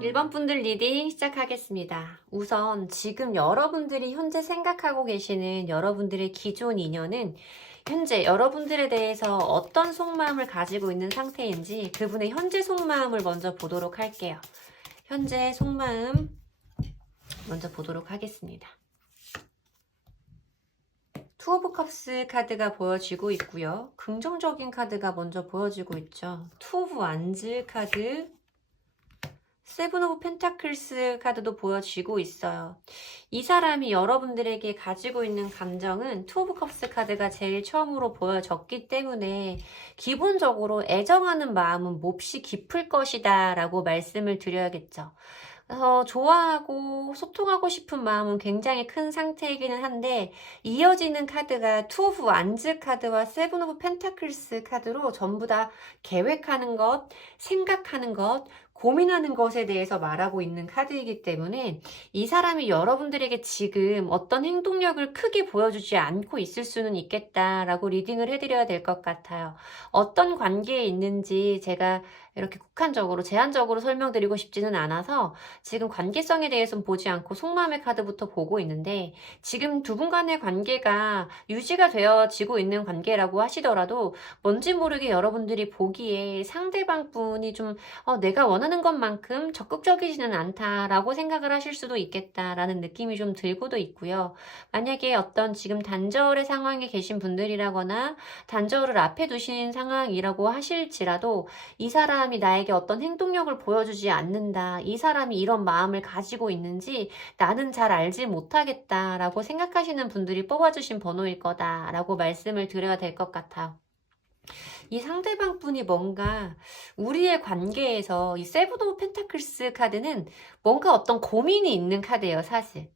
1번 분들 리딩 시작하겠습니다. 우선 지금 여러분들이 현재 생각하고 계시는 여러분들의 기존 인연은 현재 여러분들에 대해서 어떤 속마음을 가지고 있는 상태인지 그분의 현재 속마음을 먼저 보도록 할게요. 현재 속마음 먼저 보도록 하겠습니다. 투 오브 컵스 카드가 보여지고 있고요. 긍정적인 카드가 먼저 보여지고 있죠. 투 오브 완즈 카드, 세븐 오브 펜타클스 카드도 보여지고 있어요. 이 사람이 여러분들에게 가지고 있는 감정은 투 오브 컵스 카드가 제일 처음으로 보여졌기 때문에 기본적으로 애정하는 마음은 몹시 깊을 것이다 라고 말씀을 드려야겠죠. 그래서 좋아하고 소통하고 싶은 마음은 굉장히 큰 상태이기는 한데 이어지는 카드가 투 오브 완즈 카드와 세븐 오브 펜타클스 카드로 전부 다 계획하는 것, 생각하는 것, 고민하는 것에 대해서 말하고 있는 카드이기 때문에 이 사람이 여러분들에게 지금 어떤 행동력을 크게 보여주지 않고 있을 수는 있겠다라고 리딩을 해드려야 될 것 같아요. 어떤 관계에 있는지 제가 이렇게 국한적으로 제한적으로 설명드리고 싶지는 않아서 지금 관계성에 대해서는 보지 않고 속마음의 카드부터 보고 있는데 지금 두 분 간의 관계가 유지가 되어지고 있는 관계라고 하시더라도 뭔지 모르게 여러분들이 보기에 상대방 분이 좀 내가 원하는 것만큼 적극적이지는 않다라고 생각을 하실 수도 있겠다라는 느낌이 좀 들고도 있고요. 만약에 어떤 지금 단절의 상황에 계신 분들이라거나 단절을 앞에 두신 상황이라고 하실지라도 이 사람이 나에게 어떤 행동력을 보여주지 않는다. 이 사람이 이런 마음을 가지고 있는지 나는 잘 알지 못하겠다라고 생각하시는 분들이 뽑아주신 번호일 거다라고 말씀을 드려야 될 것 같아요. 이 상대방 분이 뭔가 우리의 관계에서 이 세븐 오브 펜타클스 카드는 뭔가 어떤 고민이 있는 카드예요, 사실.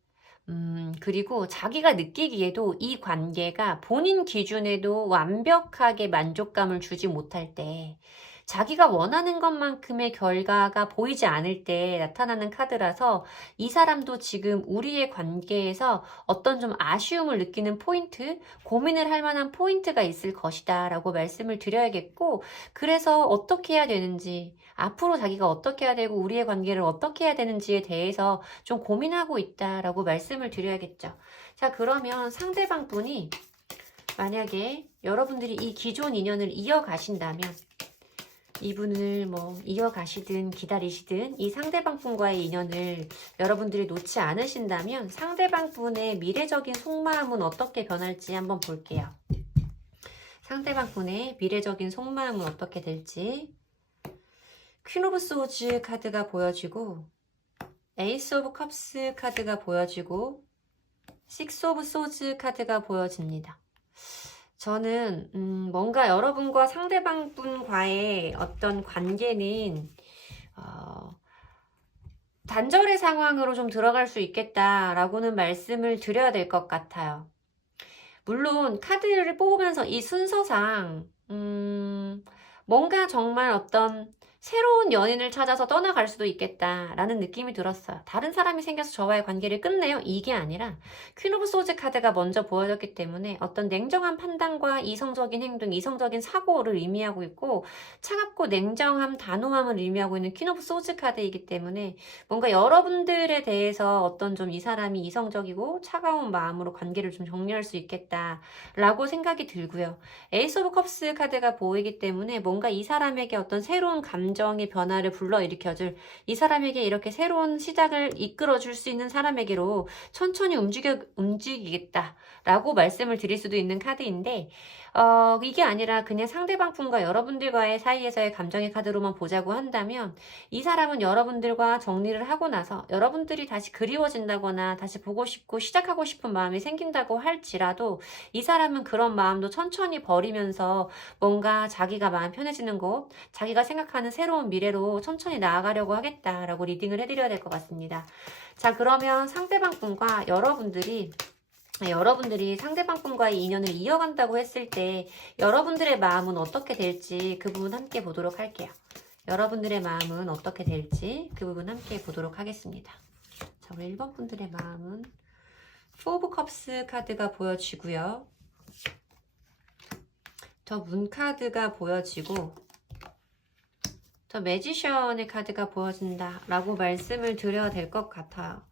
그리고 자기가 느끼기에도 이 관계가 본인 기준에도 완벽하게 만족감을 주지 못할 때 자기가 원하는 것만큼의 결과가 보이지 않을 때 나타나는 카드라서 이 사람도 지금 우리의 관계에서 어떤 좀 아쉬움을 느끼는 포인트, 고민을 할 만한 포인트가 있을 것이다 라고 말씀을 드려야겠고 그래서 어떻게 해야 되는지 앞으로 자기가 어떻게 해야 되고 우리의 관계를 어떻게 해야 되는지에 대해서 좀 고민하고 있다라고 말씀을 드려야겠죠. 자, 그러면 상대방 분이 만약에 여러분들이 이 기존 인연을 이어가신다면 이분을 뭐 이어가시든 기다리시든 이 상대방 분과의 인연을 여러분들이 놓지 않으신다면 상대방 분의 미래적인 속마음은 어떻게 변할지 한번 볼게요. 상대방 분의 미래적인 속마음은 어떻게 될지. 퀸 오브 소즈 카드가 보여지고 에이스 오브 컵스 카드가 보여지고 식스 오브 소즈 카드가 보여집니다. 저는 뭔가 여러분과 상대방 분과의 어떤 관계는 단절의 상황으로 좀 들어갈 수 있겠다라고는 말씀을 드려야 될 것 같아요. 물론 카드를 뽑으면서 이 순서상 뭔가 정말 어떤 새로운 연인을 찾아서 떠나갈 수도 있겠다라는 느낌이 들었어요. 다른 사람이 생겨서 저와의 관계를 끝내요? 이게 아니라 퀸 오브 소즈 카드가 먼저 보여졌기 때문에 어떤 냉정한 판단과 이성적인 행동, 이성적인 사고를 의미하고 있고 차갑고 냉정함, 단호함을 의미하고 있는 퀸 오브 소즈 카드이기 때문에 뭔가 여러분들에 대해서 어떤 좀 이 사람이 이성적이고 차가운 마음으로 관계를 좀 정리할 수 있겠다라고 생각이 들고요. 에이스 오브 컵스 카드가 보이기 때문에 뭔가 이 사람에게 어떤 새로운 감정의 변화를 불러일으켜줄 이 사람에게 이렇게 새로운 시작을 이끌어줄 수 있는 사람에게로 천천히 움직이겠다라고 말씀을 드릴 수도 있는 카드인데 이게 아니라 그냥 상대방 분과 여러분들과의 사이에서의 감정의 카드로만 보자고 한다면 이 사람은 여러분들과 정리를 하고 나서 여러분들이 다시 그리워진다거나 다시 보고 싶고 시작하고 싶은 마음이 생긴다고 할지라도 이 사람은 그런 마음도 천천히 버리면서 뭔가 자기가 마음 편해지는 곳, 자기가 생각하는 새로운 미래로 천천히 나아가려고 하겠다라고 리딩을 해드려야 될 것 같습니다. 자, 그러면 상대방 분과 여러분들이 상대방 분과의 인연을 이어간다고 했을 때 여러분들의 마음은 어떻게 될지 그 부분 함께 보도록 할게요. 여러분들의 마음은 어떻게 될지 그 부분 함께 보도록 하겠습니다. 자, 우리 1번 분들의 마음은 포 오브 컵스 카드가 보여지고요. 더 문 카드가 보여지고 더 매지션의 카드가 보여진다 라고 말씀을 드려야 될 것 같아요.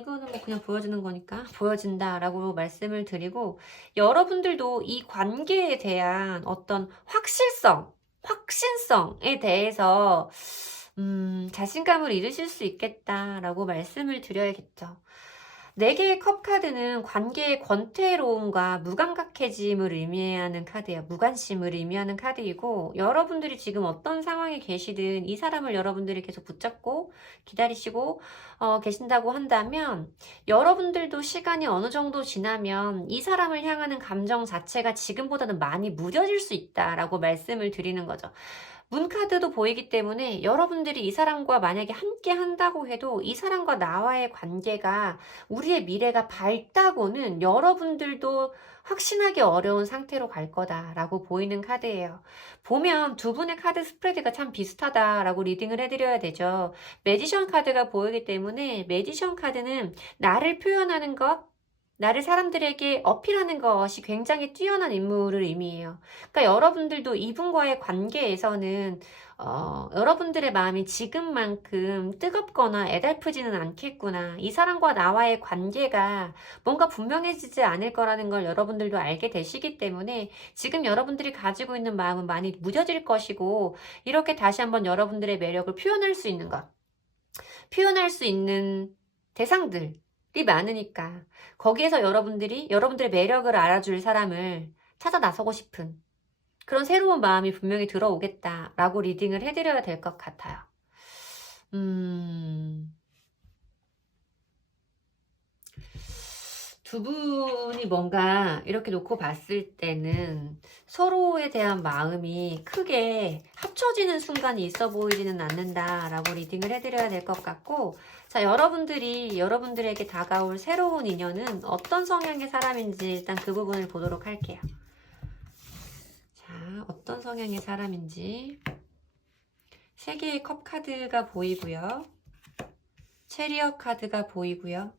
이거는 뭐 그냥 보여주는 거니까 보여진다 라고 말씀을 드리고, 여러분들도 이 관계에 대한 어떤 확신성에 대해서 자신감을 잃으실 수 있겠다라고 말씀을 드려야겠죠. 4개의 컵 카드는 관계의 권태로움과 무감각해짐을 의미하는 카드예요. 무관심을 의미하는 카드이고, 여러분들이 지금 어떤 상황에 계시든 이 사람을 여러분들이 계속 붙잡고 기다리시고 계신다고 한다면, 여러분들도 시간이 어느 정도 지나면 이 사람을 향하는 감정 자체가 지금보다는 많이 무뎌질 수 있다라고 말씀을 드리는 거죠. 문카드도 보이기 때문에 여러분들이 이 사람과 만약에 함께 한다고 해도 이 사람과 나와의 관계가, 우리의 미래가 밝다고는 여러분들도 확신하기 어려운 상태로 갈 거다라고 보이는 카드예요. 보면 두 분의 카드 스프레드가 참 비슷하다라고 리딩을 해드려야 되죠. 매지션 카드가 보이기 때문에 매지션 카드는 나를 표현하는 것, 나를 사람들에게 어필하는 것이 굉장히 뛰어난 인물을 의미해요. 그러니까 여러분들도 이분과의 관계에서는 여러분들의 마음이 지금만큼 뜨겁거나 애달프지는 않겠구나. 이 사람과 나와의 관계가 뭔가 분명해지지 않을 거라는 걸 여러분들도 알게 되시기 때문에 지금 여러분들이 가지고 있는 마음은 많이 무뎌질 것이고, 이렇게 다시 한번 여러분들의 매력을 표현할 수 있는 것, 표현할 수 있는 대상들 이 많으니까 거기에서 여러분들의 매력을 알아줄 사람을 찾아 나서고 싶은 그런 새로운 마음이 분명히 들어오겠다라고 리딩을 해드려야 될 것 같아요. 두 분이 뭔가 이렇게 놓고 봤을 때는 서로에 대한 마음이 크게 합쳐지는 순간이 있어 보이지는 않는다라고 리딩을 해드려야 될 것 같고, 자, 여러분들에게 다가올 새로운 인연은 어떤 성향의 사람인지 일단 그 부분을 보도록 할게요. 자, 어떤 성향의 사람인지. 3개의 컵 카드가 보이고요. 체리엇 카드가 보이고요.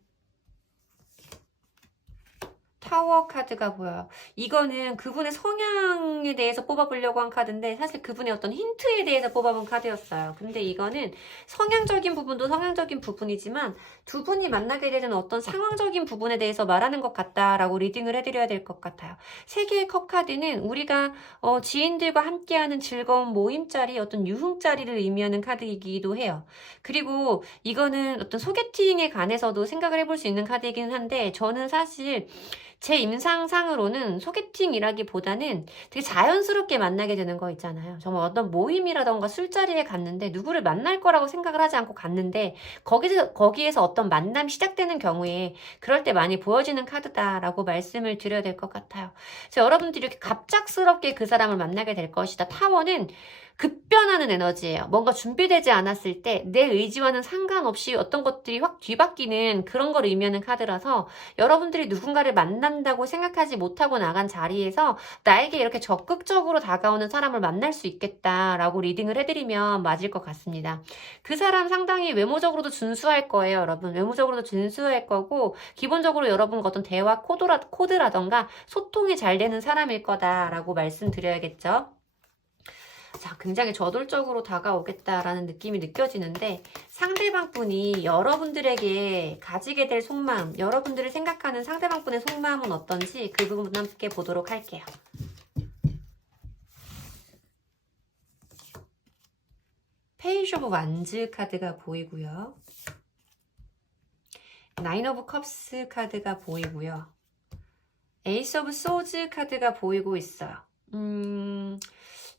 타워 카드가 보여요. 이거는 그분의 성향에 대해서 뽑아보려고 한 카드인데 사실 그분의 어떤 힌트에 대해서 뽑아본 카드였어요. 근데 이거는 성향적인 부분도 성향적인 부분이지만 두 분이 만나게 되는 어떤 상황적인 부분에 대해서 말하는 것 같다라고 리딩을 해드려야 될 것 같아요. 3개의 컵 카드는 우리가 지인들과 함께하는 즐거운 모임자리, 어떤 유흥자리를 의미하는 카드이기도 해요. 그리고 이거는 어떤 소개팅에 관해서도 생각을 해볼 수 있는 카드이긴 한데, 저는 사실 제 임상상으로는 소개팅이라기보다는 되게 자연스럽게 만나게 되는 거 있잖아요. 정말 어떤 모임이라던가 술자리에 갔는데 누구를 만날 거라고 생각을 하지 않고 갔는데 거기에서 어떤 만남이 시작되는 경우에 그럴 때 많이 보여지는 카드다라고 말씀을 드려야 될 것 같아요. 그래서 여러분들이 이렇게 갑작스럽게 그 사람을 만나게 될 것이다. 타워는 급변하는 에너지예요. 뭔가 준비되지 않았을 때 내 의지와는 상관없이 어떤 것들이 확 뒤바뀌는 그런 걸 의미하는 카드라서, 여러분들이 누군가를 만난다고 생각하지 못하고 나간 자리에서 나에게 이렇게 적극적으로 다가오는 사람을 만날 수 있겠다라고 리딩을 해드리면 맞을 것 같습니다. 그 사람 상당히 외모적으로도 준수할 거예요, 여러분. 외모적으로도 준수할 거고, 기본적으로 여러분과 어떤 대화 코드라던가 소통이 잘 되는 사람일 거다라고 말씀드려야겠죠. 자, 굉장히 저돌적으로 다가오겠다라는 느낌이 느껴지는데, 상대방 분이 여러분들에게 가지게 될 속마음, 여러분들을 생각하는 상대방 분의 속마음은 어떤지 그 부분 함께 보도록 할게요. 페이지 오브 완즈 카드가 보이고요. 나인 오브 컵스 카드가 보이고요. 에이스 오브 소즈 카드가 보이고 있어요.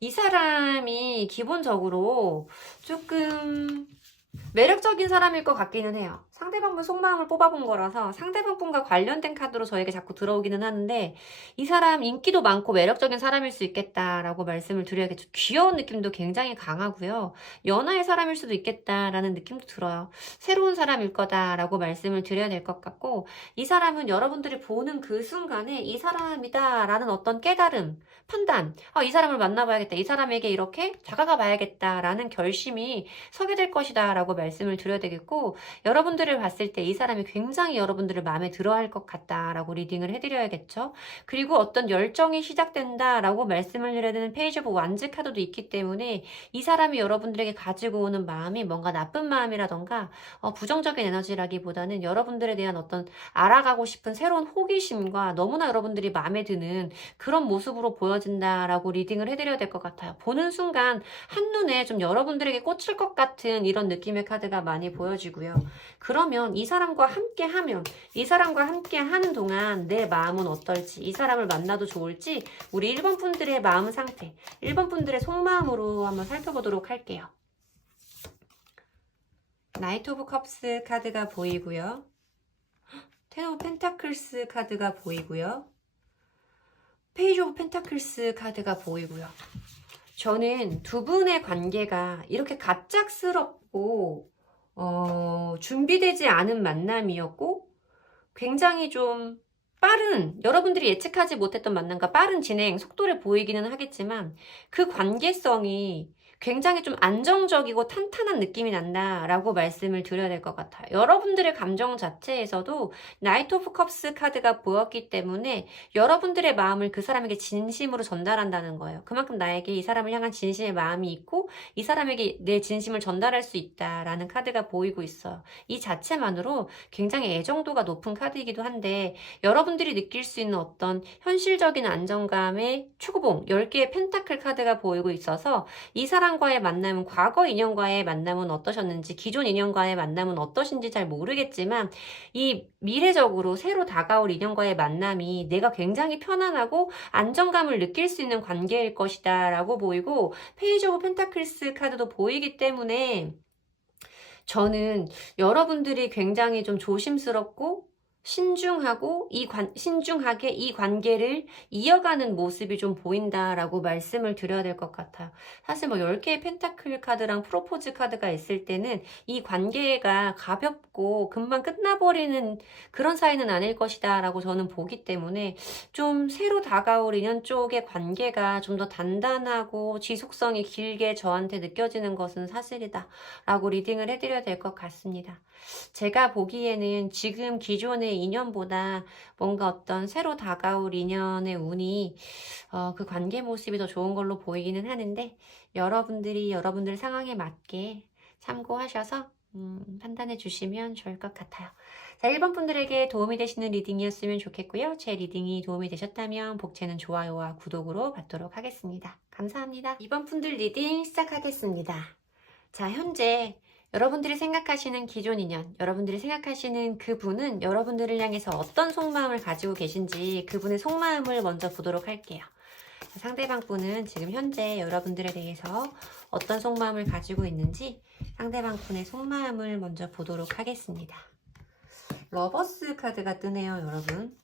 이 사람이 기본적으로 조금 매력적인 사람일 것 같기는 해요. 상대방분 속마음을 뽑아본 거라서 상대방분과 관련된 카드로 저에게 자꾸 들어오기는 하는데, 이 사람 인기도 많고 매력적인 사람일 수 있겠다라고 말씀을 드려야겠죠. 귀여운 느낌도 굉장히 강하고요. 연하의 사람일 수도 있겠다라는 느낌도 들어요. 새로운 사람일 거다라고 말씀을 드려야 될 것 같고, 이 사람은 여러분들이 보는 그 순간에 이 사람이다라는 어떤 깨달음, 판단, 이 사람을 만나봐야겠다, 이 사람에게 이렇게 다가가 봐야겠다라는 결심이 서게 될 것이다 라고 말씀을 드려야 되겠고, 여러분들의 카드를 봤을 때 이 사람이 굉장히 여러분들을 마음에 들어 할 것 같다라고 리딩을 해드려야겠죠. 그리고 어떤 열정이 시작된다라고 말씀을 드려야 되는 페이지 오브 완즈 카드도 있기 때문에 이 사람이 여러분들에게 가지고 오는 마음이 뭔가 나쁜 마음이라던가 부정적인 에너지라기보다는 여러분들에 대한 어떤 알아가고 싶은 새로운 호기심과 너무나 여러분들이 마음에 드는 그런 모습으로 보여진다라고 리딩을 해드려야 될 것 같아요. 보는 순간 한눈에 좀 여러분들에게 꽂힐 것 같은 이런 느낌의 카드가 많이 보여지고요. 그러면 이 사람과 함께 하면, 이 사람과 함께 하는 동안 내 마음은 어떨지, 이 사람을 만나도 좋을지 우리 1번 분들의 마음 상태, 1번 분들의 속마음으로 한번 살펴보도록 할게요. 나이트 오브 컵스 카드가 보이고요. 텐 오브 펜타클스 카드가 보이고요. 페이지 오브 펜타클스 카드가 보이고요. 저는 두 분의 관계가 이렇게 갑작스럽고 준비되지 않은 만남이었고 굉장히 좀 빠른, 여러분들이 예측하지 못했던 만남과 빠른 진행 속도를 보이기는 하겠지만 그 관계성이 굉장히 좀 안정적이고 탄탄한 느낌이 난다라고 말씀을 드려야 될 것 같아요. 여러분들의 감정 자체에서도 나이트 오브 컵스 카드가 보였기 때문에 여러분들의 마음을 그 사람에게 진심으로 전달한다는 거예요. 그만큼 나에게 이 사람을 향한 진심의 마음이 있고 이 사람에게 내 진심을 전달할 수 있다라는 카드가 보이고 있어요. 이 자체만으로 굉장히 애정도가 높은 카드이기도 한데 여러분들이 느낄 수 있는 어떤 현실적인 안정감의 추구봉 10개의 펜타클 카드가 보이고 있어서 이 사람과의 만남은 과거 인연과의 만남은 어떠셨는지 기존 인연과의 만남은 어떠신지 잘 모르겠지만 이 미래적으로 새로 다가올 인연과의 만남이 내가 굉장히 편안하고 안정감을 느낄 수 있는 관계일 것이다 라고 보이고 페이지 오브 펜타클스 카드도 보이기 때문에 저는 여러분들이 굉장히 좀 조심스럽고 신중하게 이 관계를 이어가는 모습이 좀 보인다라고 말씀을 드려야 될 것 같아요. 사실 뭐 10개의 펜타클 카드랑 프로포즈 카드가 있을 때는 이 관계가 가볍고 금방 끝나버리는 그런 사이는 아닐 것이다 라고 저는 보기 때문에 좀 새로 다가올 인연 쪽의 관계가 좀 더 단단하고 지속성이 길게 저한테 느껴지는 것은 사실이다 라고 리딩을 해드려야 될 것 같습니다. 제가 보기에는 지금 기존의 인연보다 뭔가 어떤 새로 다가올 인연의 운이 그 관계 모습이 더 좋은 걸로 보이기는 하는데 여러분들이 여러분들 상황에 맞게 참고하셔서 판단해 주시면 좋을 것 같아요. 자, 1번 분들에게 도움이 되시는 리딩이었으면 좋겠고요. 제 리딩이 도움이 되셨다면 복채는 좋아요와 구독으로 받도록 하겠습니다. 감사합니다. 2번 분들 리딩 시작하겠습니다. 자, 현재 여러분들이 생각하시는 기존 인연, 여러분들이 생각하시는 그분은 여러분들을 향해서 어떤 속마음을 가지고 계신지 그분의 속마음을 먼저 보도록 할게요. 상대방 분은 지금 현재 여러분들에 대해서 어떤 속마음을 가지고 있는지 상대방 분의 속마음을 먼저 보도록 하겠습니다. 러버스 카드가 뜨네요, 여러분.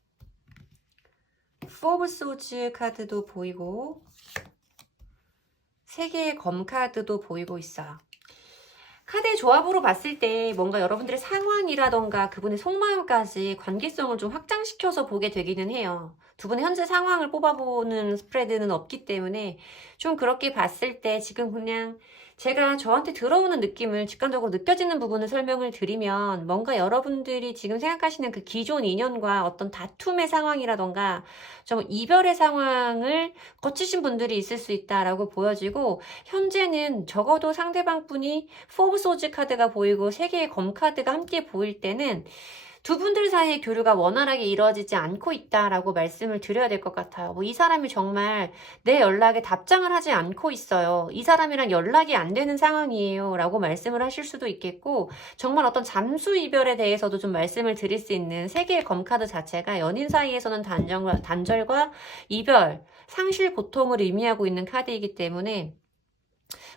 포 오브 소즈 카드도 보이고 3개의 검 카드도 보이고 있어요. 카드의 조합으로 봤을 때 뭔가 여러분들의 상황이라던가 그분의 속마음까지 관계성을 좀 확장시켜서 보게 되기는 해요. 두 분의 현재 상황을 뽑아보는 스프레드는 없기 때문에 좀 그렇게 봤을 때 지금 그냥 제가 저한테 들어오는 느낌을 직관적으로 느껴지는 부분을 설명을 드리면 뭔가 여러분들이 지금 생각하시는 그 기존 인연과 어떤 다툼의 상황이라던가 좀 이별의 상황을 거치신 분들이 있을 수 있다라고 보여지고 현재는 적어도 상대방 분이 포 오브 소즈 카드가 보이고 3개의 검 카드가 함께 보일 때는 두 분들 사이의 교류가 원활하게 이루어지지 않고 있다라고 말씀을 드려야 될 것 같아요. 이 사람이 정말 내 연락에 답장을 하지 않고 있어요. 이 사람이랑 연락이 안 되는 상황이에요. 라고 말씀을 하실 수도 있겠고 정말 어떤 잠수 이별에 대해서도 좀 말씀을 드릴 수 있는 3개의 검카드 자체가 연인 사이에서는 단절과 이별, 상실, 고통을 의미하고 있는 카드이기 때문에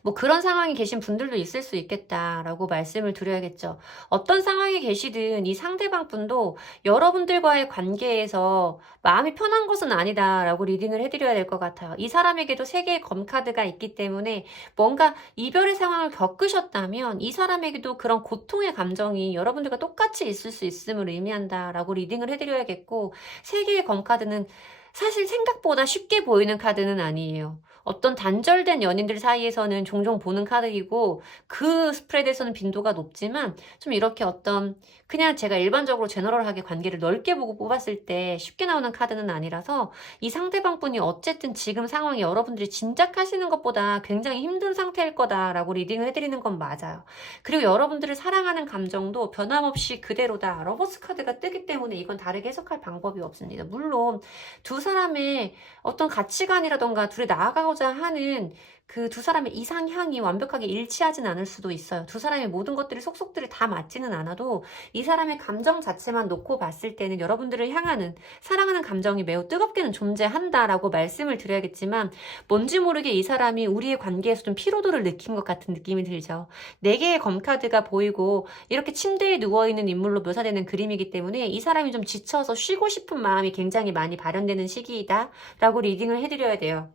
뭐 그런 상황에 계신 분들도 있을 수 있겠다라고 말씀을 드려야겠죠. 어떤 상황에 계시든 이 상대방 분도 여러분들과의 관계에서 마음이 편한 것은 아니다라고 리딩을 해드려야 될 것 같아요. 이 사람에게도 3개의 검카드가 있기 때문에 뭔가 이별의 상황을 겪으셨다면 이 사람에게도 그런 고통의 감정이 여러분들과 똑같이 있을 수 있음을 의미한다라고 리딩을 해드려야겠고 3개의 검카드는 사실 생각보다 쉽게 보이는 카드는 아니에요. 어떤 단절된 연인들 사이에서는 종종 보는 카드이고 그 스프레드에서는 빈도가 높지만 좀 이렇게 어떤 그냥 제가 일반적으로 제너럴하게 관계를 넓게 보고 뽑았을 때 쉽게 나오는 카드는 아니라서 이 상대방분이 어쨌든 지금 상황이 여러분들이 짐작하시는 것보다 굉장히 힘든 상태일 거다라고 리딩을 해드리는 건 맞아요. 그리고 여러분들을 사랑하는 감정도 변함없이 그대로다. 러버스 카드가 뜨기 때문에 이건 다르게 해석할 방법이 없습니다. 물론 두 사람의 어떤 가치관이라던가 둘이 나아가고자 하는 그 두 사람의 이상향이 완벽하게 일치하진 않을 수도 있어요. 두 사람의 모든 것들이 속속들이 다 맞지는 않아도 이 사람의 감정 자체만 놓고 봤을 때는 여러분들을 향하는 사랑하는 감정이 매우 뜨겁게는 존재한다라고 말씀을 드려야겠지만 뭔지 모르게 이 사람이 우리의 관계에서 좀 피로도를 느낀 것 같은 느낌이 들죠. 4개의 검카드가 보이고 이렇게 침대에 누워있는 인물로 묘사되는 그림이기 때문에 이 사람이 좀 지쳐서 쉬고 싶은 마음이 굉장히 많이 발현되는 시기이다 라고 리딩을 해드려야 돼요.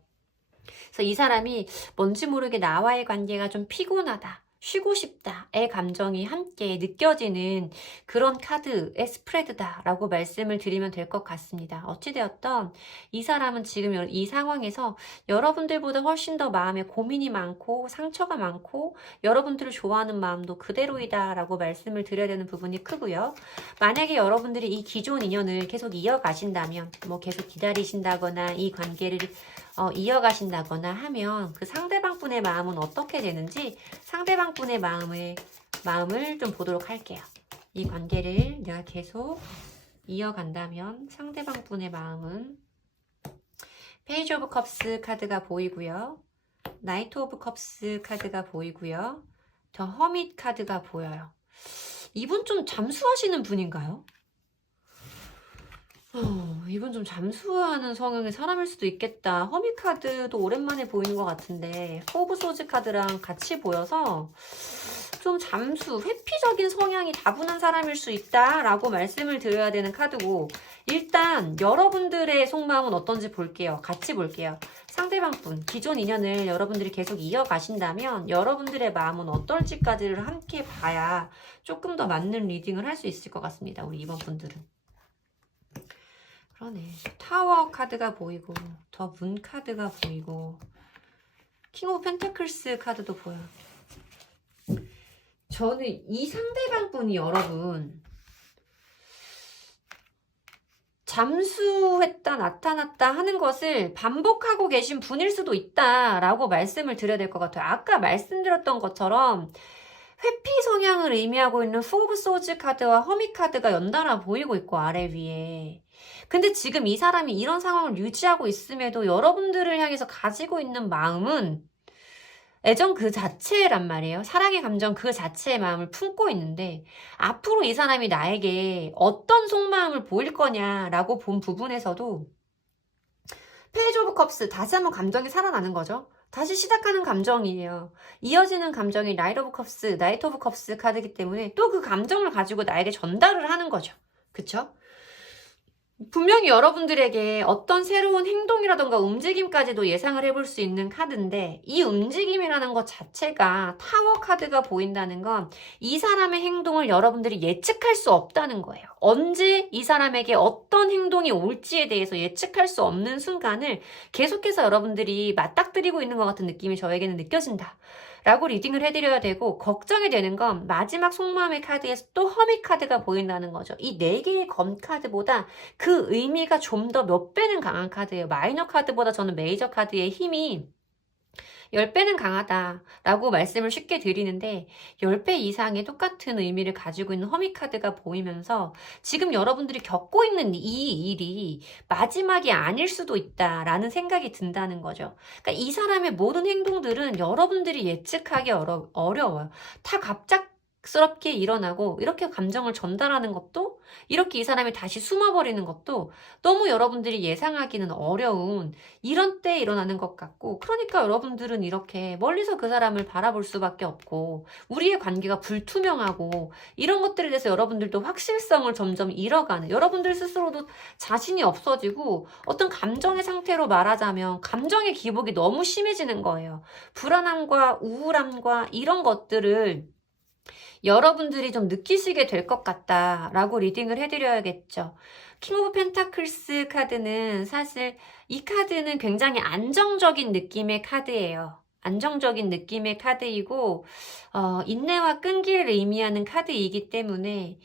그래서 이 사람이 뭔지 모르게 나와의 관계가 좀 피곤하다, 쉬고 싶다의 감정이 함께 느껴지는 그런 카드의 스프레드다라고 말씀을 드리면 될 것 같습니다. 어찌되었던 이 사람은 지금 이 상황에서 여러분들보다 훨씬 더 마음에 고민이 많고 상처가 많고 여러분들을 좋아하는 마음도 그대로이다라고 말씀을 드려야 되는 부분이 크고요. 만약에 여러분들이 이 기존 인연을 계속 이어가신다면 뭐 계속 기다리신다거나 이 관계를 이어가신다거나 하면 그 상대방분의 마음은 어떻게 되는지 상대방분의 마음을 좀 보도록 할게요. 이 관계를 내가 계속 이어간다면 상대방분의 마음은 페이지 오브 컵스 카드가 보이고요. 나이트 오브 컵스 카드가 보이고요. 더 허밋 카드가 보여요. 이분 좀 잠수하시는 분인가요? 이분 좀 잠수하는 성향의 사람일 수도 있겠다. 허미 카드도 오랜만에 보이는 것 같은데 포브 소즈 카드랑 같이 보여서 좀 잠수, 회피적인 성향이 다분한 사람일 수 있다라고 말씀을 드려야 되는 카드고 일단 여러분들의 속마음은 어떤지 볼게요. 같이 볼게요. 상대방분, 기존 인연을 여러분들이 계속 이어가신다면 여러분들의 마음은 어떨지까지를 함께 봐야 조금 더 맞는 리딩을 할 수 있을 것 같습니다. 우리 이번 분들은. 그러네. 타워 카드가 보이고 더 문 카드가 보이고 킹 오브 펜타클스 카드도 보여. 저는 이 상대방 분이 여러분 잠수했다 나타났다 하는 것을 반복하고 계신 분일 수도 있다라고 말씀을 드려야 될 것 같아요. 아까 말씀드렸던 것처럼 회피 성향을 의미하고 있는 푸 오브 소즈 카드와 허미 카드가 연달아 보이고 있고 아래 위에 근데 지금 이 사람이 이런 상황을 유지하고 있음에도 여러분들을 향해서 가지고 있는 마음은 애정 그 자체란 말이에요. 사랑의 감정 그 자체의 마음을 품고 있는데 앞으로 이 사람이 나에게 어떤 속마음을 보일 거냐라고 본 부분에서도 페이지 오브 컵스 다시 한번 감정이 살아나는 거죠. 다시 시작하는 감정이에요. 이어지는 감정이 나이트 오브 컵스 카드이기 때문에 또 그 감정을 가지고 나에게 전달을 하는 거죠. 그쵸? 분명히 여러분들에게 어떤 새로운 행동이라던가 움직임까지도 예상을 해볼 수 있는 카드인데 이 움직임이라는 것 자체가 타워 카드가 보인다는 건 이 사람의 행동을 여러분들이 예측할 수 없다는 거예요. 언제 이 사람에게 어떤 행동이 올지에 대해서 예측할 수 없는 순간을 계속해서 여러분들이 맞닥뜨리고 있는 것 같은 느낌이 저에게는 느껴진다. 라고 리딩을 해드려야 되고 걱정이 되는 건 마지막 속마음의 카드에서 또 허미 카드가 보인다는 거죠. 이 4개의 검 카드보다 그 의미가 좀 더 몇 배는 강한 카드예요. 마이너 카드보다 저는 메이저 카드의 힘이 10배는 강하다라고 말씀을 쉽게 드리는데 10배 이상의 똑같은 의미를 가지고 있는 허미 카드가 보이면서 지금 여러분들이 겪고 있는 이 일이 마지막이 아닐 수도 있다라는 생각이 든다는 거죠. 그러니까 이 사람의 모든 행동들은 여러분들이 예측하기 어려워요. 다 갑작스럽게 일어나고 이렇게 감정을 전달하는 것도 이렇게 이 사람이 다시 숨어버리는 것도 너무 여러분들이 예상하기는 어려운 이런 때 일어나는 것 같고 그러니까 여러분들은 이렇게 멀리서 그 사람을 바라볼 수밖에 없고 우리의 관계가 불투명하고 이런 것들에 대해서 여러분들도 확실성을 점점 잃어가는 여러분들 스스로도 자신이 없어지고 어떤 감정의 상태로 말하자면 감정의 기복이 너무 심해지는 거예요. 불안함과 우울함과 이런 것들을 여러분들이 좀 느끼시게 될 것 같다라고 리딩을 해드려야겠죠. 킹 오브 펜타클스 카드는 사실 이 카드는 굉장히 안정적인 느낌의 카드예요. 안정적인 느낌의 카드이고 인내와 끈기를 의미하는 카드이기 때문에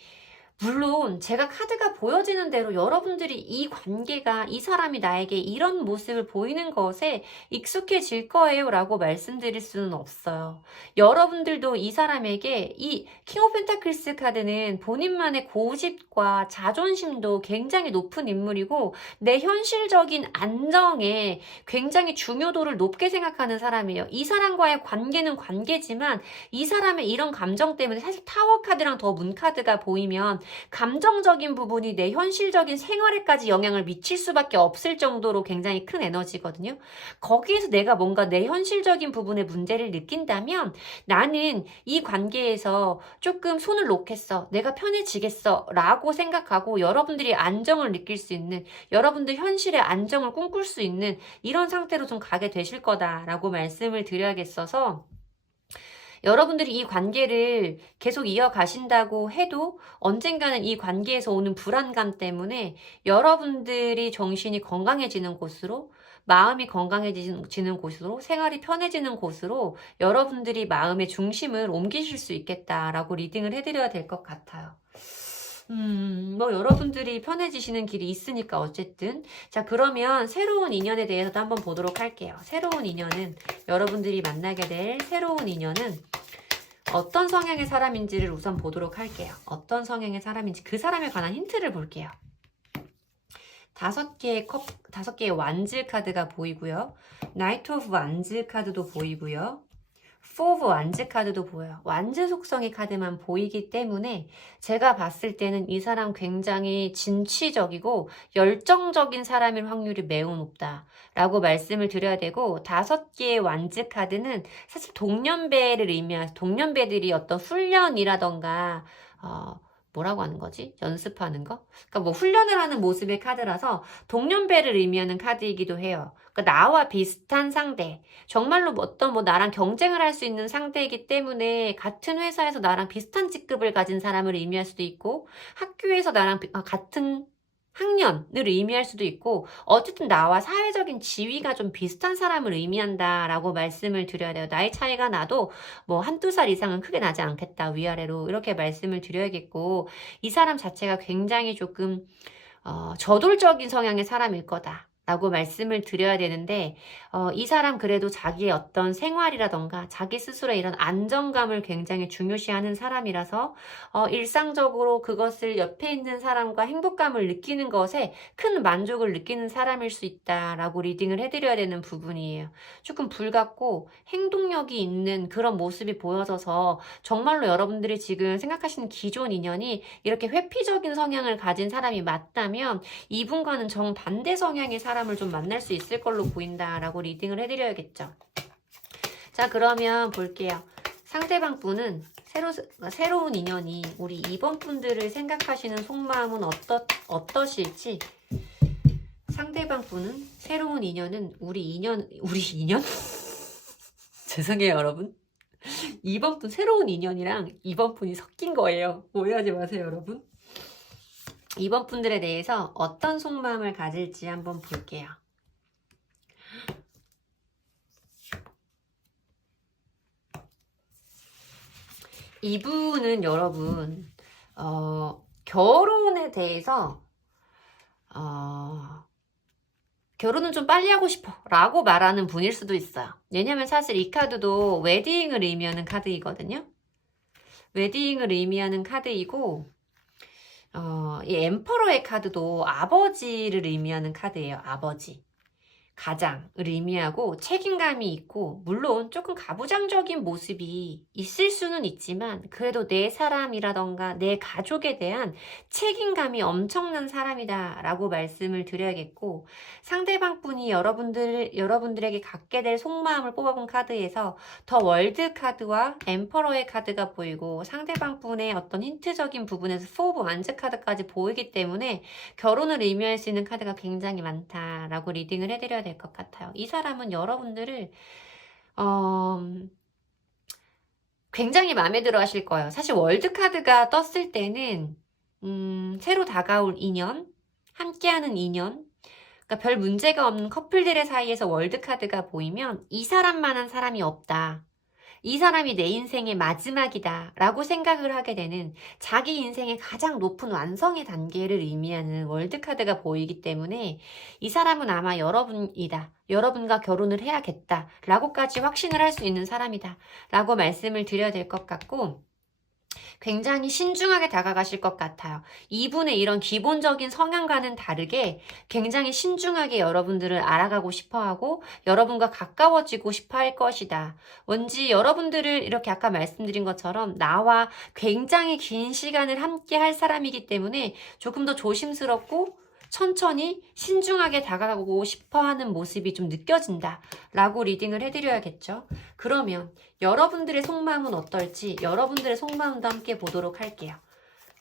물론 제가 카드가 보여지는 대로 여러분들이 이 관계가 이 사람이 나에게 이런 모습을 보이는 것에 익숙해질 거예요 라고 말씀드릴 수는 없어요. 여러분들도 이 사람에게 이 킹 오브 펜타클스 카드는 본인만의 고집과 자존심도 굉장히 높은 인물이고 내 현실적인 안정에 굉장히 중요도를 높게 생각하는 사람이에요. 이 사람과의 관계는 관계지만 이 사람의 이런 감정 때문에 사실 타워 카드랑 더 문 카드가 보이면 감정적인 부분이 내 현실적인 생활에까지 영향을 미칠 수밖에 없을 정도로 굉장히 큰 에너지거든요. 거기에서 내가 뭔가 내 현실적인 부분에 문제를 느낀다면 나는 이 관계에서 조금 손을 놓겠어. 내가 편해지겠어. 라고 생각하고 여러분들이 안정을 느낄 수 있는, 여러분들 현실의 안정을 꿈꿀 수 있는 이런 상태로 좀 가게 되실 거다라고 말씀을 드려야겠어서 여러분들이 이 관계를 계속 이어가신다고 해도 언젠가는 이 관계에서 오는 불안감 때문에 여러분들이 정신이 건강해지는 곳으로 마음이 건강해지는 곳으로 생활이 편해지는 곳으로 여러분들이 마음의 중심을 옮기실 수 있겠다라고 리딩을 해드려야 될 것 같아요. 뭐 여러분들이 편해지시는 길이 있으니까 어쨌든 자 그러면 새로운 인연에 대해서도 한번 보도록 할게요. 새로운 인연은 여러분들이 만나게 될 새로운 인연은 어떤 성향의 사람인지를 우선 보도록 할게요. 어떤 성향의 사람인지 그 사람에 관한 힌트를 볼게요. 5개의 완즈 카드가 보이고요. 나이트 오브 완즈 카드도 보이고요. 4 오브 완즈 카드도 보여요. 완즈 속성의 카드만 보이기 때문에 제가 봤을 때는 이 사람 굉장히 진취적이고 열정적인 사람일 확률이 매우 높다라고 말씀을 드려야 되고 5개의 완즈 카드는 사실 동년배를 의미하는 동년배들이 어떤 훈련이라던가 뭐라고 하는 거지? 연습하는 거? 그러니까 뭐 훈련을 하는 모습의 카드라서 동년배를 의미하는 카드이기도 해요. 그러니까 나와 비슷한 상대, 정말로 어떤 뭐 나랑 경쟁을 할 수 있는 상대이기 때문에 같은 회사에서 나랑 비슷한 직급을 가진 사람을 의미할 수도 있고 학교에서 나랑 같은 학년을 의미할 수도 있고 어쨌든 나와 사회적인 지위가 좀 비슷한 사람을 의미한다라고 말씀을 드려야 돼요. 나이 차이가 나도 뭐 한두 살 이상은 크게 나지 않겠다. 위아래로 이렇게 말씀을 드려야겠고 이 사람 자체가 굉장히 조금 저돌적인 성향의 사람일 거다. 라고 말씀을 드려야 되는데 이 사람 그래도 자기의 어떤 생활이라던가 자기 스스로의 이런 안정감을 굉장히 중요시하는 사람이라서 일상적으로 그것을 옆에 있는 사람과 행복감을 느끼는 것에 큰 만족을 느끼는 사람일 수 있다라고 리딩을 해드려야 되는 부분이에요. 조금 불같고 행동력이 있는 그런 모습이 보여져서 정말로 여러분들이 지금 생각하시는 기존 인연이 이렇게 회피적인 성향을 가진 사람이 맞다면 이분과는 정반대 성향의 사람을 좀 만날 수 있을 걸로 보인다라고 리딩을 해드려야겠죠. 자 그러면 볼게요. 상대방 분은 새로운 인연이 우리 2번 분들을 생각하시는 속마음은 어떠실지 상대방 분은 새로운 인연은 우리 인연? 죄송해요 여러분. 2번 분 새로운 인연이랑 2번 분이 섞인 거예요. 오해하지 마세요 여러분. 2번 분들에 대해서 어떤 속마음을 가질지 한번 볼게요. 이분은 여러분 결혼에 대해서 결혼은 좀 빨리 하고 싶어 라고 말하는 분일 수도 있어요. 왜냐면 사실 이 카드도 웨딩을 의미하는 카드이거든요. 웨딩을 의미하는 카드이고 이 엠퍼러의 카드도 아버지를 의미하는 카드예요. 아버지. 가장을 의미하고 책임감이 있고 물론 조금 가부장적인 모습이 있을 수는 있지만 그래도 내 사람이라던가 내 가족에 대한 책임감이 엄청난 사람이다 라고 말씀을 드려야겠고 상대방 분이 여러분들에게 갖게 될 속마음을 뽑아본 카드에서 더 월드 카드와 엠퍼러의 카드가 보이고 상대방 분의 어떤 힌트적인 부분에서 4 오브 완즈 카드까지 보이기 때문에 결혼을 의미할 수 있는 카드가 굉장히 많다라고 리딩을 해드려야 될 것 같아요. 이 사람은 여러분들을 굉장히 마음에 들어 하실 거예요. 사실 월드카드가 떴을 때는 새로 다가올 인연, 함께하는 인연, 그러니까 별 문제가 없는 커플들의 사이에서 월드카드가 보이면 이 사람만한 사람이 없다. 이 사람이 내 인생의 마지막이다 라고 생각을 하게 되는, 자기 인생의 가장 높은 완성의 단계를 의미하는 월드카드가 보이기 때문에 이 사람은 아마 여러분이다, 여러분과 결혼을 해야겠다 라고까지 확신을 할 수 있는 사람이다 라고 말씀을 드려야 될 것 같고, 굉장히 신중하게 다가가실 것 같아요. 이분의 이런 기본적인 성향과는 다르게 굉장히 신중하게 여러분들을 알아가고 싶어하고 여러분과 가까워지고 싶어 할 것이다. 왠지 여러분들을 이렇게 아까 말씀드린 것처럼 나와 굉장히 긴 시간을 함께 할 사람이기 때문에 조금 더 조심스럽고 천천히 신중하게 다가가고 싶어하는 모습이 좀 느껴진다 라고 리딩을 해드려야겠죠. 그러면 여러분들의 속마음은 어떨지 여러분들의 속마음도 함께 보도록 할게요.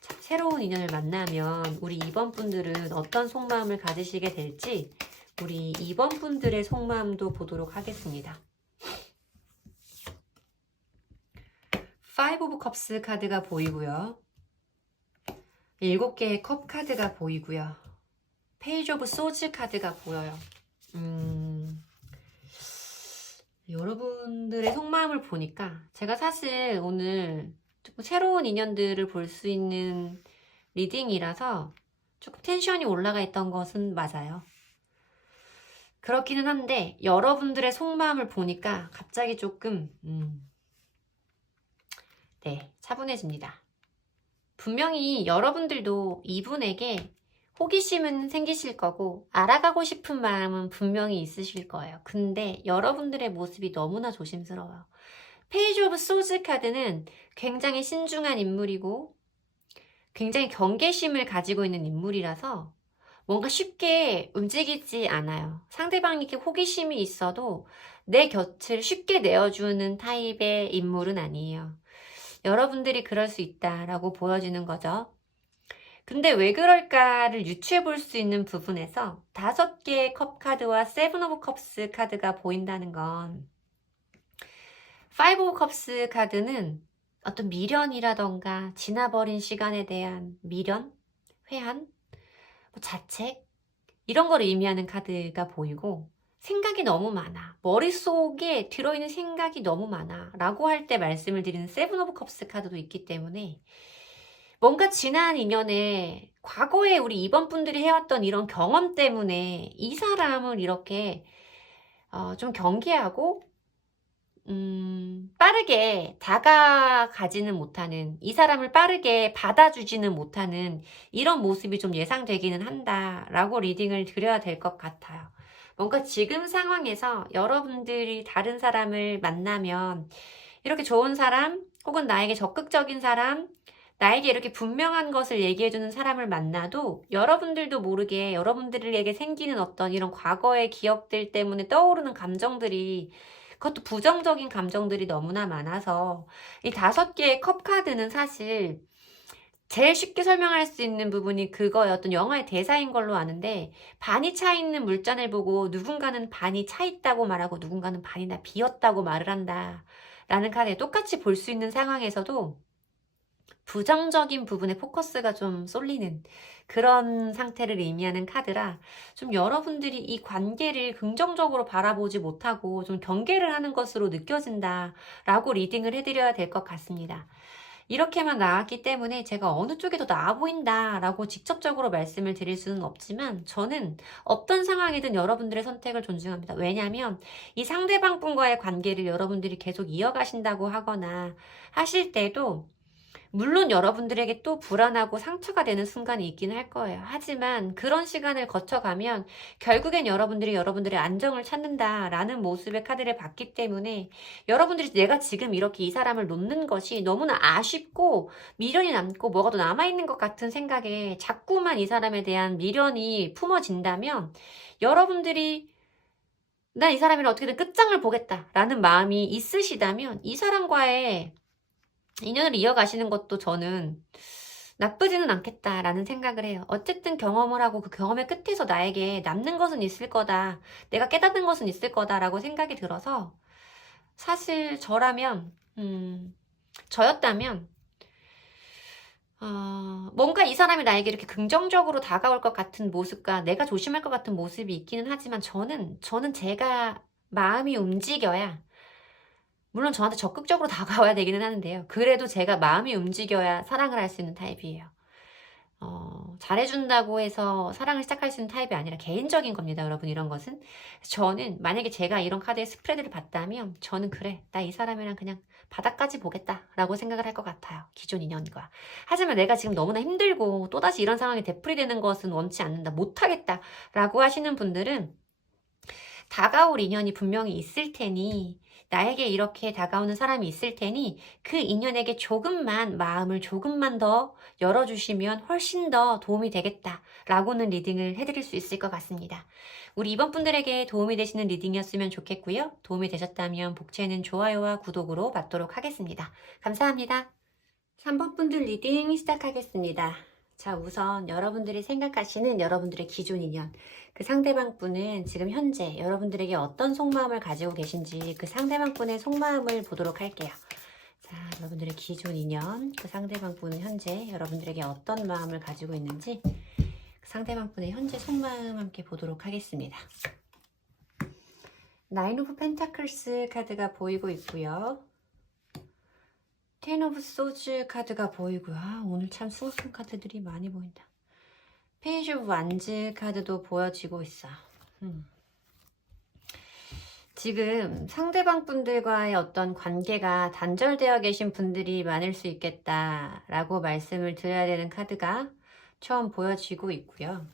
자, 새로운 인연을 만나면 우리 2번 분들은 어떤 속마음을 가지시게 될지 우리 2번 분들의 속마음도 보도록 하겠습니다. 5 오브 컵스 카드가 보이고요. 7개의 컵 카드가 보이고요. 페이지 오브 소즈 카드가 보여요. 여러분들의 속마음을 보니까 제가 사실 오늘 조금 새로운 인연들을 볼 수 있는 리딩이라서 조금 텐션이 올라가 있던 것은 맞아요. 그렇기는 한데 여러분들의 속마음을 보니까 갑자기 조금 차분해집니다. 분명히 여러분들도 이분에게 호기심은 생기실 거고 알아가고 싶은 마음은 분명히 있으실 거예요. 근데 여러분들의 모습이 너무나 조심스러워요. 페이지 오브 소즈 카드는 굉장히 신중한 인물이고 굉장히 경계심을 가지고 있는 인물이라서 뭔가 쉽게 움직이지 않아요. 상대방에게 호기심이 있어도 내 곁을 쉽게 내어주는 타입의 인물은 아니에요. 여러분들이 그럴 수 있다라고 보여지는 거죠. 근데 왜 그럴까를 유추해 볼 수 있는 부분에서 5개의 컵 카드와 7 오브 컵스 카드가 보인다는 건 5 오브 컵스 카드는 어떤 미련이라던가 지나버린 시간에 대한 미련, 회한, 자책 이런 걸 의미하는 카드가 보이고 생각이 너무 많아. 머릿속에 들어있는 생각이 너무 많아. 라고 할 때 말씀을 드리는 7 오브 컵스 카드도 있기 때문에 뭔가 지난 인연에 과거에 우리 2번 분들이 해왔던 이런 경험 때문에 이 사람을 이렇게 좀 경계하고 빠르게 다가가지는 못하는, 이 사람을 빠르게 받아주지는 못하는 이런 모습이 좀 예상되기는 한다라고 리딩을 드려야 될 것 같아요. 뭔가 지금 상황에서 여러분들이 다른 사람을 만나면 이렇게 좋은 사람 혹은 나에게 적극적인 사람, 나에게 이렇게 분명한 것을 얘기해주는 사람을 만나도 여러분들도 모르게 여러분들에게 생기는 어떤 이런 과거의 기억들 때문에 떠오르는 감정들이, 그것도 부정적인 감정들이 너무나 많아서 이 5개의 컵 카드는 사실 제일 쉽게 설명할 수 있는 부분이 그거의 어떤 영화의 대사인 걸로 아는데, 반이 차 있는 물잔을 보고 누군가는 반이 차 있다고 말하고 누군가는 반이 다 비었다고 말을 한다 라는 카드에 똑같이 볼 수 있는 상황에서도 부정적인 부분에 포커스가 좀 쏠리는 그런 상태를 의미하는 카드라 좀 여러분들이 이 관계를 긍정적으로 바라보지 못하고 좀 경계를 하는 것으로 느껴진다 라고 리딩을 해드려야 될 것 같습니다. 이렇게만 나왔기 때문에 제가 어느 쪽이 더 나아 보인다 라고 직접적으로 말씀을 드릴 수는 없지만 저는 어떤 상황이든 여러분들의 선택을 존중합니다. 왜냐하면 이 상대방 분과의 관계를 여러분들이 계속 이어가신다고 하거나 하실 때도 물론 여러분들에게 또 불안하고 상처가 되는 순간이 있긴 할 거예요. 하지만 그런 시간을 거쳐가면 결국엔 여러분들이 여러분들의 안정을 찾는다라는 모습의 카드를 봤기 때문에 여러분들이 내가 지금 이렇게 이 사람을 놓는 것이 너무나 아쉽고 미련이 남고 뭐가 더 남아있는 것 같은 생각에 자꾸만 이 사람에 대한 미련이 품어진다면 여러분들이 난 이 사람이랑 어떻게든 끝장을 보겠다라는 마음이 있으시다면 이 사람과의 인연을 이어가시는 것도 저는 나쁘지는 않겠다라는 생각을 해요. 어쨌든 경험을 하고 그 경험의 끝에서 나에게 남는 것은 있을 거다. 내가 깨닫는 것은 있을 거다라고 생각이 들어서 사실 저라면 저였다면 뭔가 이 사람이 나에게 이렇게 긍정적으로 다가올 것 같은 모습과 내가 조심할 것 같은 모습이 있기는 하지만 저는 제가 마음이 움직여야, 물론 저한테 적극적으로 다가와야 되기는 하는데요. 그래도 제가 마음이 움직여야 사랑을 할 수 있는 타입이에요. 잘해준다고 해서 사랑을 시작할 수 있는 타입이 아니라 개인적인 겁니다, 여러분. 이런 것은 저는 만약에 제가 이런 카드의 스프레드를 봤다면 저는 그래, 나 이 사람이랑 그냥 바닥까지 보겠다 라고 생각을 할 것 같아요, 기존 인연과. 하지만 내가 지금 너무나 힘들고 또다시 이런 상황이 되풀이되는 것은 원치 않는다, 못하겠다 라고 하시는 분들은 다가올 인연이 분명히 있을 테니, 나에게 이렇게 다가오는 사람이 있을 테니 그 인연에게 조금만 마음을 조금만 더 열어주시면 훨씬 더 도움이 되겠다라고는 리딩을 해드릴 수 있을 것 같습니다. 우리 이번 분들에게 도움이 되시는 리딩이었으면 좋겠고요. 도움이 되셨다면 복채는 좋아요와 구독으로 받도록 하겠습니다. 감사합니다. 3번 분들 리딩 시작하겠습니다. 자, 우선 여러분들이 생각하시는 여러분들의 기존 인연, 그 상대방 분은 지금 현재 여러분들에게 어떤 속마음을 가지고 계신지 그 상대방 분의 속마음을 보도록 할게요. 자, 여러분들의 기존 인연, 그 상대방 분은 현재 여러분들에게 어떤 마음을 가지고 있는지 그 상대방 분의 현재 속마음 함께 보도록 하겠습니다. 나인 오브 펜타클스 카드가 보이고 있고요. 텐 오브 소즈 카드가 보이고요. 오늘 참 수고스러운 카드들이 많이 보인다. 페이지 오브 완즈 카드도 보여지고 있어. 지금 상대방 분들과의 어떤 관계가 단절되어 계신 분들이 많을 수 있겠다라고 말씀을 드려야 되는 카드가 처음 보여지고 있고요.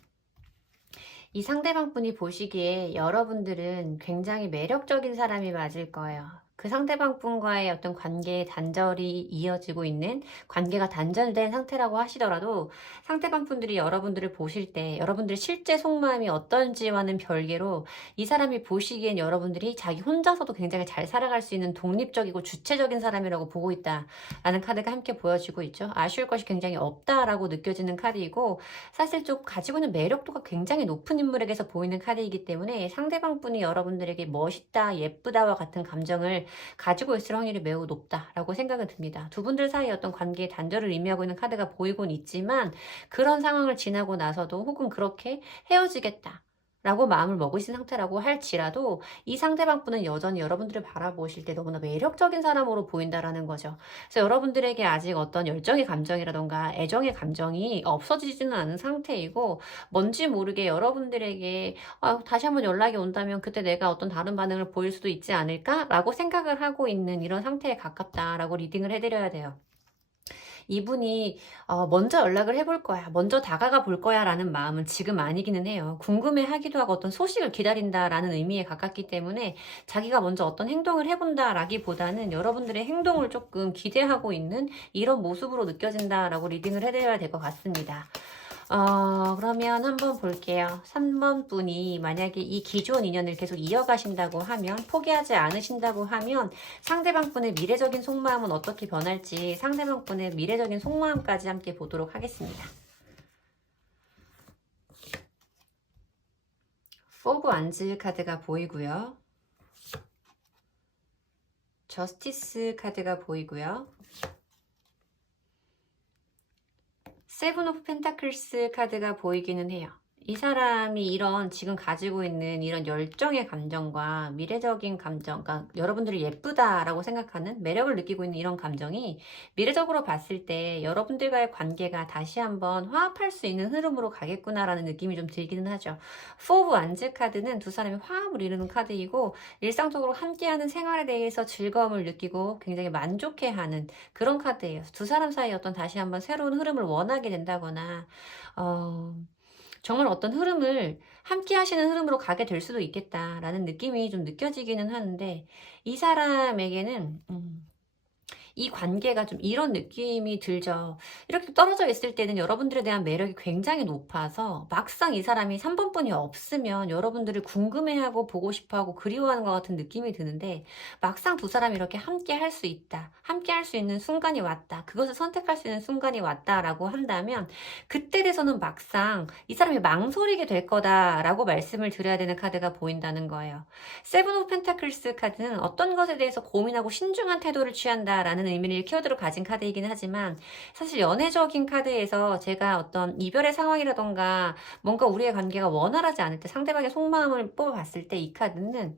이 상대방 분이 보시기에 여러분들은 굉장히 매력적인 사람이 맞을 거예요. 그 상대방 분과의 어떤 관계의 단절이 이어지고 있는, 관계가 단절된 상태라고 하시더라도 상대방 분들이 여러분들을 보실 때 여러분들의 실제 속마음이 어떤지와는 별개로 이 사람이 보시기엔 여러분들이 자기 혼자서도 굉장히 잘 살아갈 수 있는 독립적이고 주체적인 사람이라고 보고 있다라는 카드가 함께 보여지고 있죠. 아쉬울 것이 굉장히 없다라고 느껴지는 카드이고, 사실 좀 가지고 있는 매력도가 굉장히 높은 인물에게서 보이는 카드이기 때문에 상대방 분이 여러분들에게 멋있다, 예쁘다와 같은 감정을 가지고 있을 확률이 매우 높다라고 생각은 듭니다. 두 분들 사이의 어떤 관계의 단절을 의미하고 있는 카드가 보이곤 있지만, 그런 상황을 지나고 나서도 혹은 그렇게 헤어지겠다 라고 마음을 먹으신 상태라고 할지라도 이 상대방 분은 여전히 여러분들을 바라보실 때 너무나 매력적인 사람으로 보인다라는 거죠. 그래서 여러분들에게 아직 어떤 열정의 감정이라던가 애정의 감정이 없어지지는 않은 상태이고, 뭔지 모르게 여러분들에게 다시 한번 연락이 온다면 그때 내가 어떤 다른 반응을 보일 수도 있지 않을까? 라고 생각을 하고 있는 이런 상태에 가깝다라고 리딩을 해드려야 돼요. 이분이 먼저 연락을 해볼 거야, 먼저 다가가 볼 거야 라는 마음은 지금 아니기는 해요. 궁금해하기도 하고 어떤 소식을 기다린다라는 의미에 가깝기 때문에 자기가 먼저 어떤 행동을 해본다 라기보다는 여러분들의 행동을 조금 기대하고 있는 이런 모습으로 느껴진다라고 리딩을 해드려야 될 것 같습니다. 그러면 한번 볼게요. 3번 분이 만약에 이 기존 인연을 계속 이어가신다고 하면, 포기하지 않으신다고 하면 상대방 분의 미래적인 속마음은 어떻게 변할지 상대방 분의 미래적인 속마음까지 함께 보도록 하겠습니다. 포브 완즈 카드가 보이고요. 저스티스 카드가 보이고요. 세븐 오브 펜타클스 카드가 보이기는 해요. 이 사람이 이런 지금 가지고 있는 이런 열정의 감정과 미래적인 감정, 그러니까 여러분들이 예쁘다라고 생각하는, 매력을 느끼고 있는 이런 감정이 미래적으로 봤을 때 여러분들과의 관계가 다시 한번 화합할 수 있는 흐름으로 가겠구나라는 느낌이 좀 들기는 하죠. 포 오브 완즈 카드는 두 사람이 화합을 이루는 카드이고, 일상적으로 함께하는 생활에 대해서 즐거움을 느끼고 굉장히 만족해하는 그런 카드예요. 두 사람 사이 어떤 다시 한번 새로운 흐름을 원하게 된다거나 정말 어떤 흐름을 함께 하시는 흐름으로 가게 될 수도 있겠다라는 느낌이 좀 느껴지기는 하는데, 이 사람에게는 이 관계가 좀 이런 느낌이 들죠. 이렇게 떨어져 있을 때는 여러분들에 대한 매력이 굉장히 높아서 막상 이 사람이 3번 분이 없으면 여러분들을 궁금해하고 보고 싶어하고 그리워하는 것 같은 느낌이 드는데, 막상 두 사람이 이렇게 함께 할 수 있다, 함께 할 수 있는 순간이 왔다, 그것을 선택할 수 있는 순간이 왔다라고 한다면 그때 돼서는 막상 이 사람이 망설이게 될 거다라고 말씀을 드려야 되는 카드가 보인다는 거예요. 세븐 오브 펜타클스 카드는 어떤 것에 대해서 고민하고 신중한 태도를 취한다라는 라는 의미를 키워드로 가진 카드이긴 하지만 사실 연애적인 카드에서 제가 어떤 이별의 상황이라던가 뭔가 우리의 관계가 원활하지 않을 때 상대방의 속마음을 뽑아봤을 때 이 카드는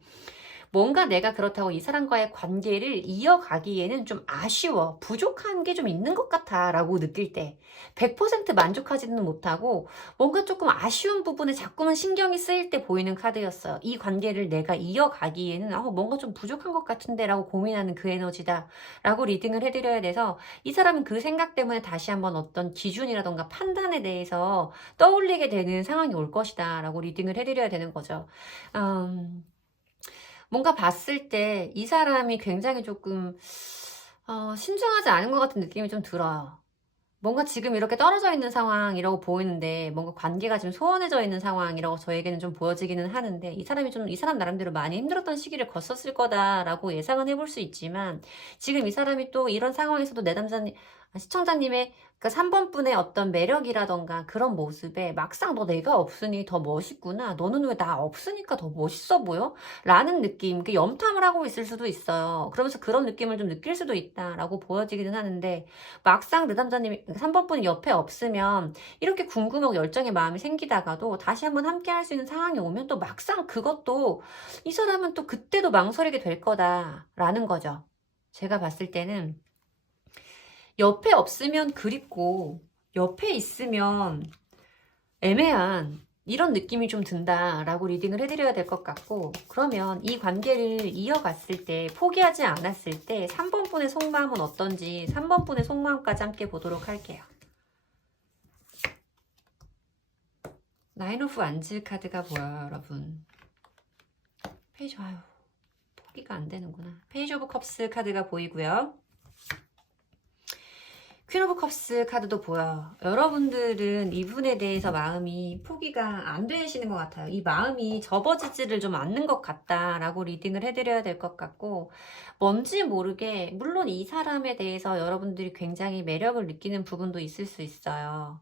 뭔가 내가 그렇다고 이 사람과의 관계를 이어가기에는 좀 아쉬워. 부족한 게 좀 있는 것 같아. 라고 느낄 때. 100% 만족하지는 못하고 뭔가 조금 아쉬운 부분에 자꾸만 신경이 쓰일 때 보이는 카드였어요. 이 관계를 내가 이어가기에는 뭔가 좀 부족한 것 같은데 라고 고민하는 그 에너지다. 라고 리딩을 해드려야 돼서 이 사람은 그 생각 때문에 다시 한번 어떤 기준이라던가 판단에 대해서 떠올리게 되는 상황이 올 것이다. 라고 리딩을 해드려야 되는 거죠. 뭔가 봤을 때 이 사람이 굉장히 조금 신중하지 않은 것 같은 느낌이 좀 들어요. 뭔가 지금 이렇게 떨어져 있는 상황이라고 보이는데 뭔가 관계가 지금 소원해져 있는 상황이라고 저에게는 좀 보여지기는 하는데 이 사람 나름대로 많이 힘들었던 시기를 거쳤을 거다라고 예상은 해볼 수 있지만 지금 이 사람이 또 이런 상황에서도 시청자님의 그 3번 분의 어떤 매력이라던가 그런 모습에 막상 너 내가 없으니 더 멋있구나. 너는 왜 나 없으니까 더 멋있어 보여? 라는 느낌, 그 염탐을 하고 있을 수도 있어요. 그러면서 그런 느낌을 좀 느낄 수도 있다라고 보여지기는 하는데 막상 내 남자님이 3번 분이 옆에 없으면 이렇게 궁금하고 열정의 마음이 생기다가도 다시 한번 함께 할 수 있는 상황이 오면 또 막상 그것도 이 사람은 또 그때도 망설이게 될 거다라는 거죠. 제가 봤을 때는 옆에 없으면 그립고 옆에 있으면 애매한 이런 느낌이 좀 든다라고 리딩을 해드려야 될 것 같고 그러면 이 관계를 이어갔을 때 포기하지 않았을 때 3번 분의 속마음은 어떤지 3번 분의 속마음까지 함께 보도록 할게요. 나인 오브 완즈 카드가 보여요 여러분. 페이지 포기가 안 되는구나. 페이지 오브 컵스 카드가 보이고요. 퀸 오브 컵스 카드도 보여요. 여러분들은 이분에 대해서 마음이 포기가 안 되시는 것 같아요. 이 마음이 접어지지를 좀 않는 것 같다라고 리딩을 해드려야 될 것 같고 뭔지 모르게 물론 이 사람에 대해서 여러분들이 굉장히 매력을 느끼는 부분도 있을 수 있어요.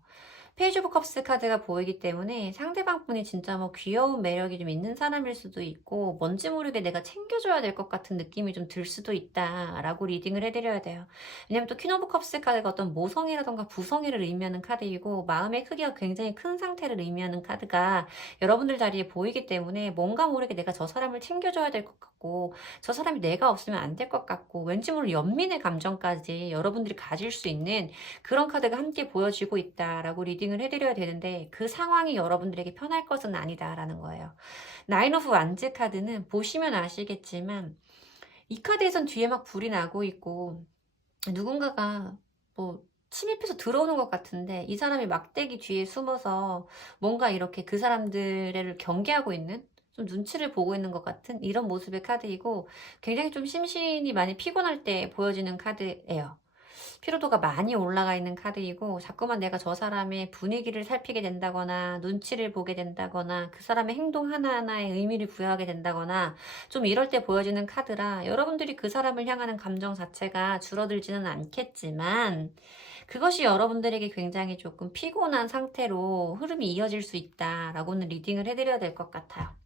페이지 오브 컵스 카드가 보이기 때문에 상대방 분이 진짜 뭐 귀여운 매력이 좀 있는 사람일 수도 있고 뭔지 모르게 내가 챙겨줘야 될 것 같은 느낌이 좀 들 수도 있다라고 리딩을 해드려야 돼요. 왜냐면 또 퀸 오브 컵스 카드가 어떤 모성애라던가 부성애를 의미하는 카드이고 마음의 크기가 굉장히 큰 상태를 의미하는 카드가 여러분들 자리에 보이기 때문에 뭔가 모르게 내가 저 사람을 챙겨줘야 될 것 같고 저 사람이 내가 없으면 안 될 것 같고 왠지 모르는 연민의 감정까지 여러분들이 가질 수 있는 그런 카드가 함께 보여지고 있다라고 리딩을 해드려야 되는데 그 상황이 여러분들에게 편할 것은 아니다라는 거예요. 나인 오브 완즈 카드는 보시면 아시겠지만 이 카드에선 뒤에 막 불이 나고 있고 누군가가 뭐 침입해서 들어오는 것 같은데 이 사람이 막대기 뒤에 숨어서 뭔가 이렇게 그 사람들을 경계하고 있는 좀 눈치를 보고 있는 것 같은 이런 모습의 카드이고 굉장히 좀 심신이 많이 피곤할 때 보여지는 카드예요. 피로도가 많이 올라가 있는 카드이고 자꾸만 내가 저 사람의 분위기를 살피게 된다거나 눈치를 보게 된다거나 그 사람의 행동 하나하나에 의미를 부여하게 된다거나 좀 이럴 때 보여지는 카드라 여러분들이 그 사람을 향하는 감정 자체가 줄어들지는 않겠지만 그것이 여러분들에게 굉장히 조금 피곤한 상태로 흐름이 이어질 수 있다라고는 리딩을 해드려야 될 것 같아요.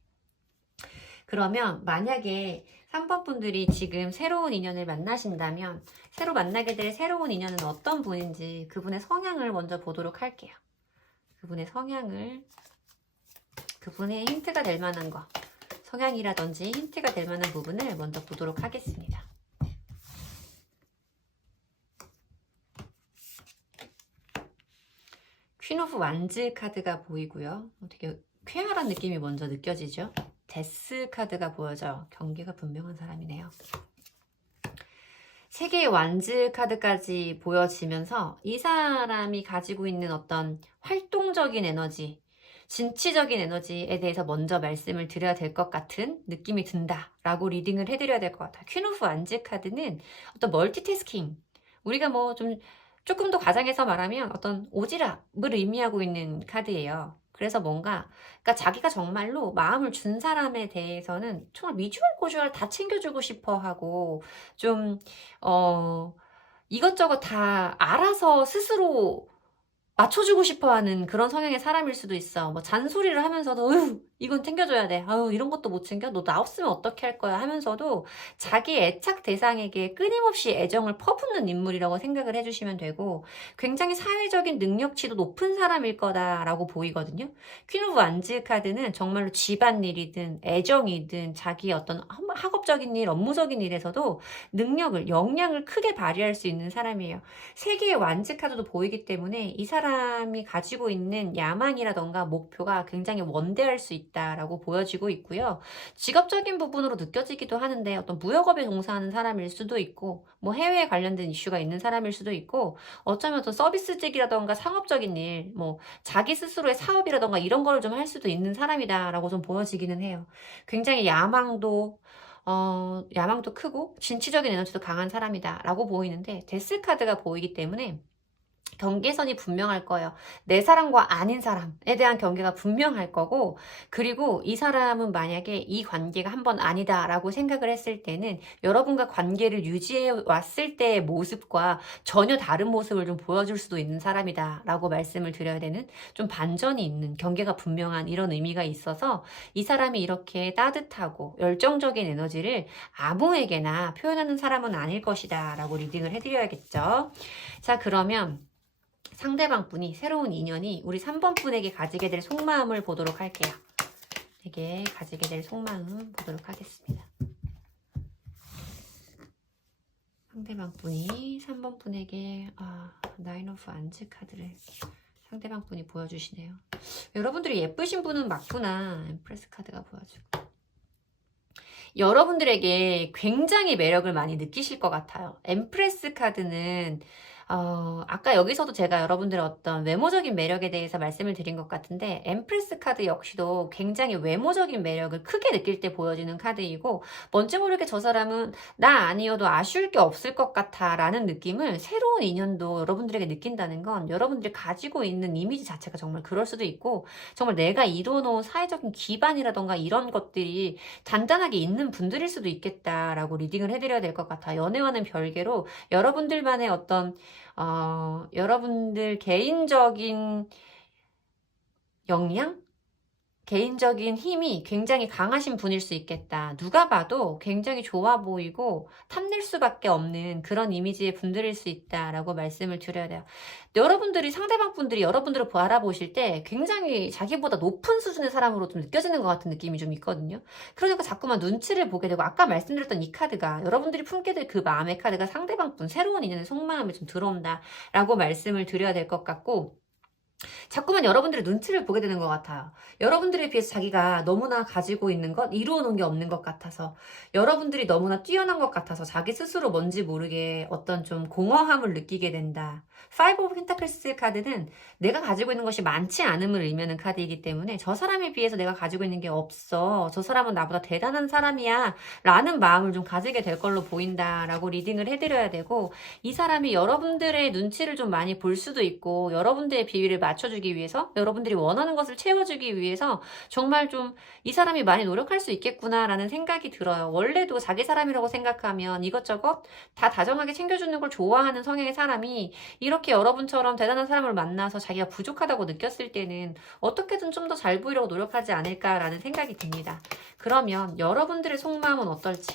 그러면 만약에 3번 분들이 지금 새로운 인연을 만나신다면 새로 만나게 될 새로운 인연은 어떤 분인지 그분의 성향을 먼저 보도록 할게요. 그분의 성향을 그분의 힌트가 될 만한 거 성향이라든지 힌트가 될 만한 부분을 먼저 보도록 하겠습니다. 퀸 오브 완즈 카드가 보이고요. 되게 쾌활한 느낌이 먼저 느껴지죠. 데스 카드가 보여져요. 경계가 분명한 사람이네요. 3개의 완즈 카드까지 보여지면서 이 사람이 가지고 있는 어떤 활동적인 에너지, 진취적인 에너지에 대해서 먼저 말씀을 드려야 될 것 같은 느낌이 든다라고 리딩을 해드려야 될 것 같아요. 퀸 오브 완즈 카드는 어떤 멀티태스킹, 우리가 뭐 조금 더 과장해서 말하면 어떤 오지랖을 의미하고 있는 카드예요. 그래서 그러니까 자기가 정말로 마음을 준 사람에 대해서는 정말 미주알 고주알 다 챙겨주고 싶어 하고 좀 이것저것 다 알아서 스스로 맞춰주고 싶어 하는 그런 성향의 사람일 수도 있어. 뭐 잔소리를 하면서도 이건 챙겨줘야 돼. 아유, 이런 것도 못 챙겨? 너 나 없으면 어떻게 할 거야? 하면서도 자기 애착 대상에게 끊임없이 애정을 퍼붓는 인물이라고 생각을 해주시면 되고, 굉장히 사회적인 능력치도 높은 사람일 거다라고 보이거든요. 퀸 오브 안즈 카드는 정말로 집안일이든 애정이든 자기 어떤 학업적인 일, 업무적인 일에서도 능력을, 역량을 크게 발휘할 수 있는 사람이에요. 세 개의 완즈 카드도 보이기 때문에 이 사람이 가지고 있는 야망이라던가 목표가 굉장히 원대할 수 있다라고 보여지고 있고요. 직업적인 부분으로 느껴지기도 하는데 어떤 무역업에 종사하는 사람일 수도 있고, 뭐 해외에 관련된 이슈가 있는 사람일 수도 있고, 어쩌면 어떤 서비스직이라던가 상업적인 일, 뭐 자기 스스로의 사업이라던가 이런 걸 좀 할 수도 있는 사람이다라고 좀 보여지기는 해요. 굉장히 야망도 크고 진취적인 에너지도 강한 사람이다라고 보이는데, 데스 카드가 보이기 때문에 경계선이 분명할 거예요. 내 사람과 아닌 사람에 대한 경계가 분명할 거고, 그리고 이 사람은 만약에 이 관계가 한번 아니다라고 생각을 했을 때는 여러분과 관계를 유지해 왔을 때의 모습과 전혀 다른 모습을 좀 보여줄 수도 있는 사람이다라고 말씀을 드려야 되는, 좀 반전이 있는, 경계가 분명한 이런 의미가 있어서 이 사람이 이렇게 따뜻하고 열정적인 에너지를 아무에게나 표현하는 사람은 아닐 것이다 라고 리딩을 해드려야겠죠. 자, 그러면 상대방 분이, 새로운 인연이 우리 3번 분에게 가지게 될 속마음을 보도록 할게요. 에게 가지게 될 속마음 보도록 하겠습니다. 상대방 분이 3번 분에게 나인 오브 안즈 카드를 상대방 분이 보여주시네요. 여러분들이 예쁘신 분은 맞구나. 엠프레스 카드가 보여주고, 여러분들에게 굉장히 매력을 많이 느끼실 것 같아요. 엠프레스 카드는 아까 여기서도 제가 여러분들의 어떤 외모적인 매력에 대해서 말씀을 드린 것 같은데, 엠프레스 카드 역시도 굉장히 외모적인 매력을 크게 느낄 때 보여지는 카드이고, 뭔지 모르게 저 사람은 나 아니어도 아쉬울 게 없을 것 같아 라는 느낌을 새로운 인연도 여러분들에게 느낀다는 건, 여러분들이 가지고 있는 이미지 자체가 정말 그럴 수도 있고, 정말 내가 이뤄놓은 사회적인 기반이라던가 이런 것들이 단단하게 있는 분들일 수도 있겠다라고 리딩을 해드려야 될 것 같아요. 연애와는 별개로 여러분들만의 어떤 여러분들 개인적인 역량? 개인적인 힘이 굉장히 강하신 분일 수 있겠다. 누가 봐도 굉장히 좋아 보이고 탐낼 수밖에 없는 그런 이미지의 분들일 수 있다라고 말씀을 드려야 돼요. 여러분들이, 상대방 분들이 여러분들을 바라보실 때 굉장히 자기보다 높은 수준의 사람으로 좀 느껴지는 것 같은 느낌이 좀 있거든요. 그러니까 자꾸만 눈치를 보게 되고, 아까 말씀드렸던 이 카드가, 여러분들이 품게 될 그 마음의 카드가 상대방 분, 새로운 인연의 속마음에 좀 들어온다라고 말씀을 드려야 될 것 같고, 자꾸만 여러분들의 눈치를 보게 되는 것 같아요. 여러분들에 비해서 자기가 너무나 가지고 있는 것, 이루어놓은 게 없는 것 같아서, 여러분들이 너무나 뛰어난 것 같아서 자기 스스로 뭔지 모르게 어떤 좀 공허함을 느끼게 된다. 파이브 오브 펜타클스 카드는 내가 가지고 있는 것이 많지 않음을 의미하는 카드이기 때문에, 저 사람에 비해서 내가 가지고 있는 게 없어, 저 사람은 나보다 대단한 사람이야 라는 마음을 좀 가지게 될 걸로 보인다라고 리딩을 해드려야 되고, 이 사람이 여러분들의 눈치를 좀 많이 볼 수도 있고, 여러분들의 비위를 맞춰주기 위해서, 여러분들이 원하는 것을 채워주기 위해서 정말 좀 이 사람이 많이 노력할 수 있겠구나라는 생각이 들어요. 원래도 자기 사람이라고 생각하면 이것저것 다 다정하게 챙겨주는 걸 좋아하는 성향의 사람이, 이렇게 여러분처럼 대단한 사람을 만나서 자기가 부족하다고 느꼈을 때는 어떻게든 좀 더 잘 보이려고 노력하지 않을까라는 생각이 듭니다. 그러면 여러분들의 속마음은 어떨지,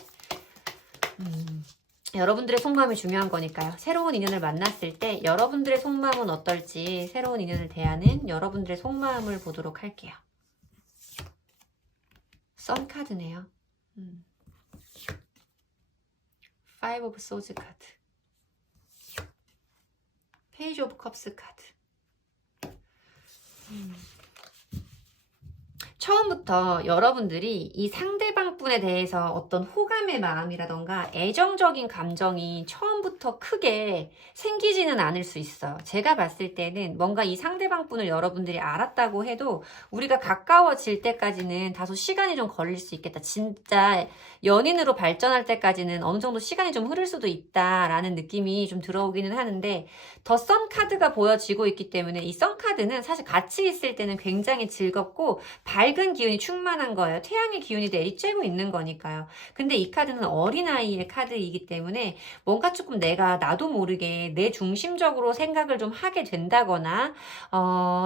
여러분들의 속마음이 중요한 거니까요. 새로운 인연을 만났을 때 여러분들의 속마음은 어떨지, 새로운 인연을 대하는 여러분들의 속마음을 보도록 할게요. 선 카드네요. 파이브 오브 소즈 카드, 페이지 오브 컵스 카드. 처음부터 여러분들이 이 상대방 분에 대해서 어떤 호감의 마음이라던가 애정적인 감정이 처음부터 크게 생기지는 않을 수 있어요. 제가 봤을 때는 뭔가 이 상대방 분을 여러분들이 알았다고 해도 우리가 가까워질 때까지는 다소 시간이 좀 걸릴 수 있겠다. 진짜 연인으로 발전할 때까지는 어느 정도 시간이 좀 흐를 수도 있다라는 느낌이 좀 들어오기는 하는데, 더 선 카드가 보여지고 있기 때문에 이 선 카드는 사실 같이 있을 때는 굉장히 즐겁고 밝은 밝은 기운이 충만한 거예요. 태양의 기운이 내리쬐고 있는 거니까요. 근데 이 카드는 어린아이의 카드이기 때문에 뭔가 조금 내가 나도 모르게 내 중심적으로 생각을 좀 하게 된다거나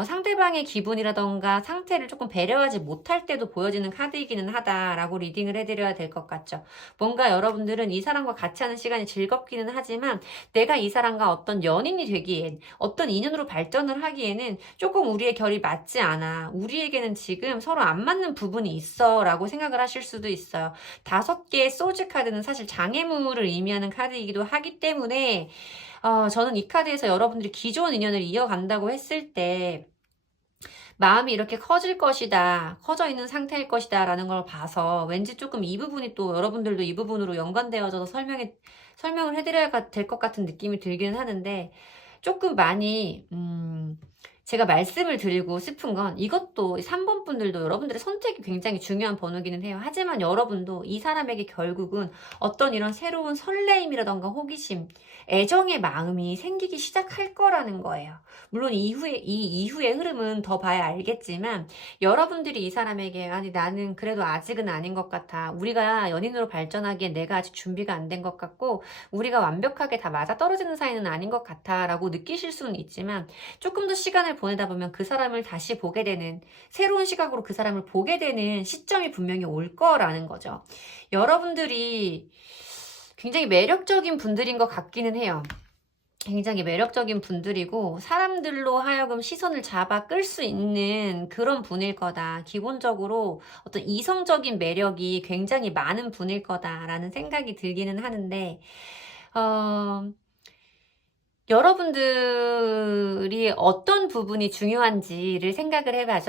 상대방의 기분이라던가 상태를 조금 배려하지 못할 때도 보여지는 카드이기는 하다라고 리딩을 해드려야 될 것 같죠. 뭔가 여러분들은 이 사람과 같이 하는 시간이 즐겁기는 하지만 내가 이 사람과 어떤 연인이 되기엔 어떤 인연으로 발전을 하기에는 조금 우리의 결이 맞지 않아. 우리에게는 지금 서로 안 맞는 부분이 있어 라고 생각을 하실 수도 있어요. 5개의 소즈 카드는 사실 장애물을 의미하는 카드이기도 하기 때문에 저는 이 카드에서 여러분들이 기존 인연을 이어간다고 했을 때 마음이 이렇게 커질 것이다, 커져 있는 상태일 것이다 라는 걸 봐서 왠지 조금 이 부분이 또 여러분들도 이 부분으로 연관되어져서 설명을 해드려야 될 것 같은 느낌이 들기는 하는데 조금 많이 제가 말씀을 드리고 싶은 건 이것도 3번 분들도 여러분들의 선택이 굉장히 중요한 번호기는 해요. 하지만 여러분도 이 사람에게 결국은 어떤 이런 새로운 설레임이라던가 호기심, 애정의 마음이 생기기 시작할 거라는 거예요. 물론 이 이후의 흐름은 더 봐야 알겠지만 여러분들이 이 사람에게 아니 나는 그래도 아직은 아닌 것 같아. 우리가 연인으로 발전하기엔 내가 아직 준비가 안 된 것 같고 우리가 완벽하게 다 맞아떨어지는 사이는 아닌 것 같아 라고 느끼실 수는 있지만 조금 더 시간을 보내다 보면 그 사람을 다시 보게 되는 새로운 시각으로 그 사람을 보게 되는 시점이 분명히 올 거라는 거죠. 여러분들이 굉장히 매력적인 분들인 것 같기는 해요. 굉장히 매력적인 분들이고 사람들로 하여금 시선을 잡아 끌 수 있는 그런 분일 거다. 기본적으로 어떤 이성적인 매력이 굉장히 많은 분일 거다라는 생각이 들기는 하는데 여러분들이 어떤 부분이 중요한지를 생각을 해봐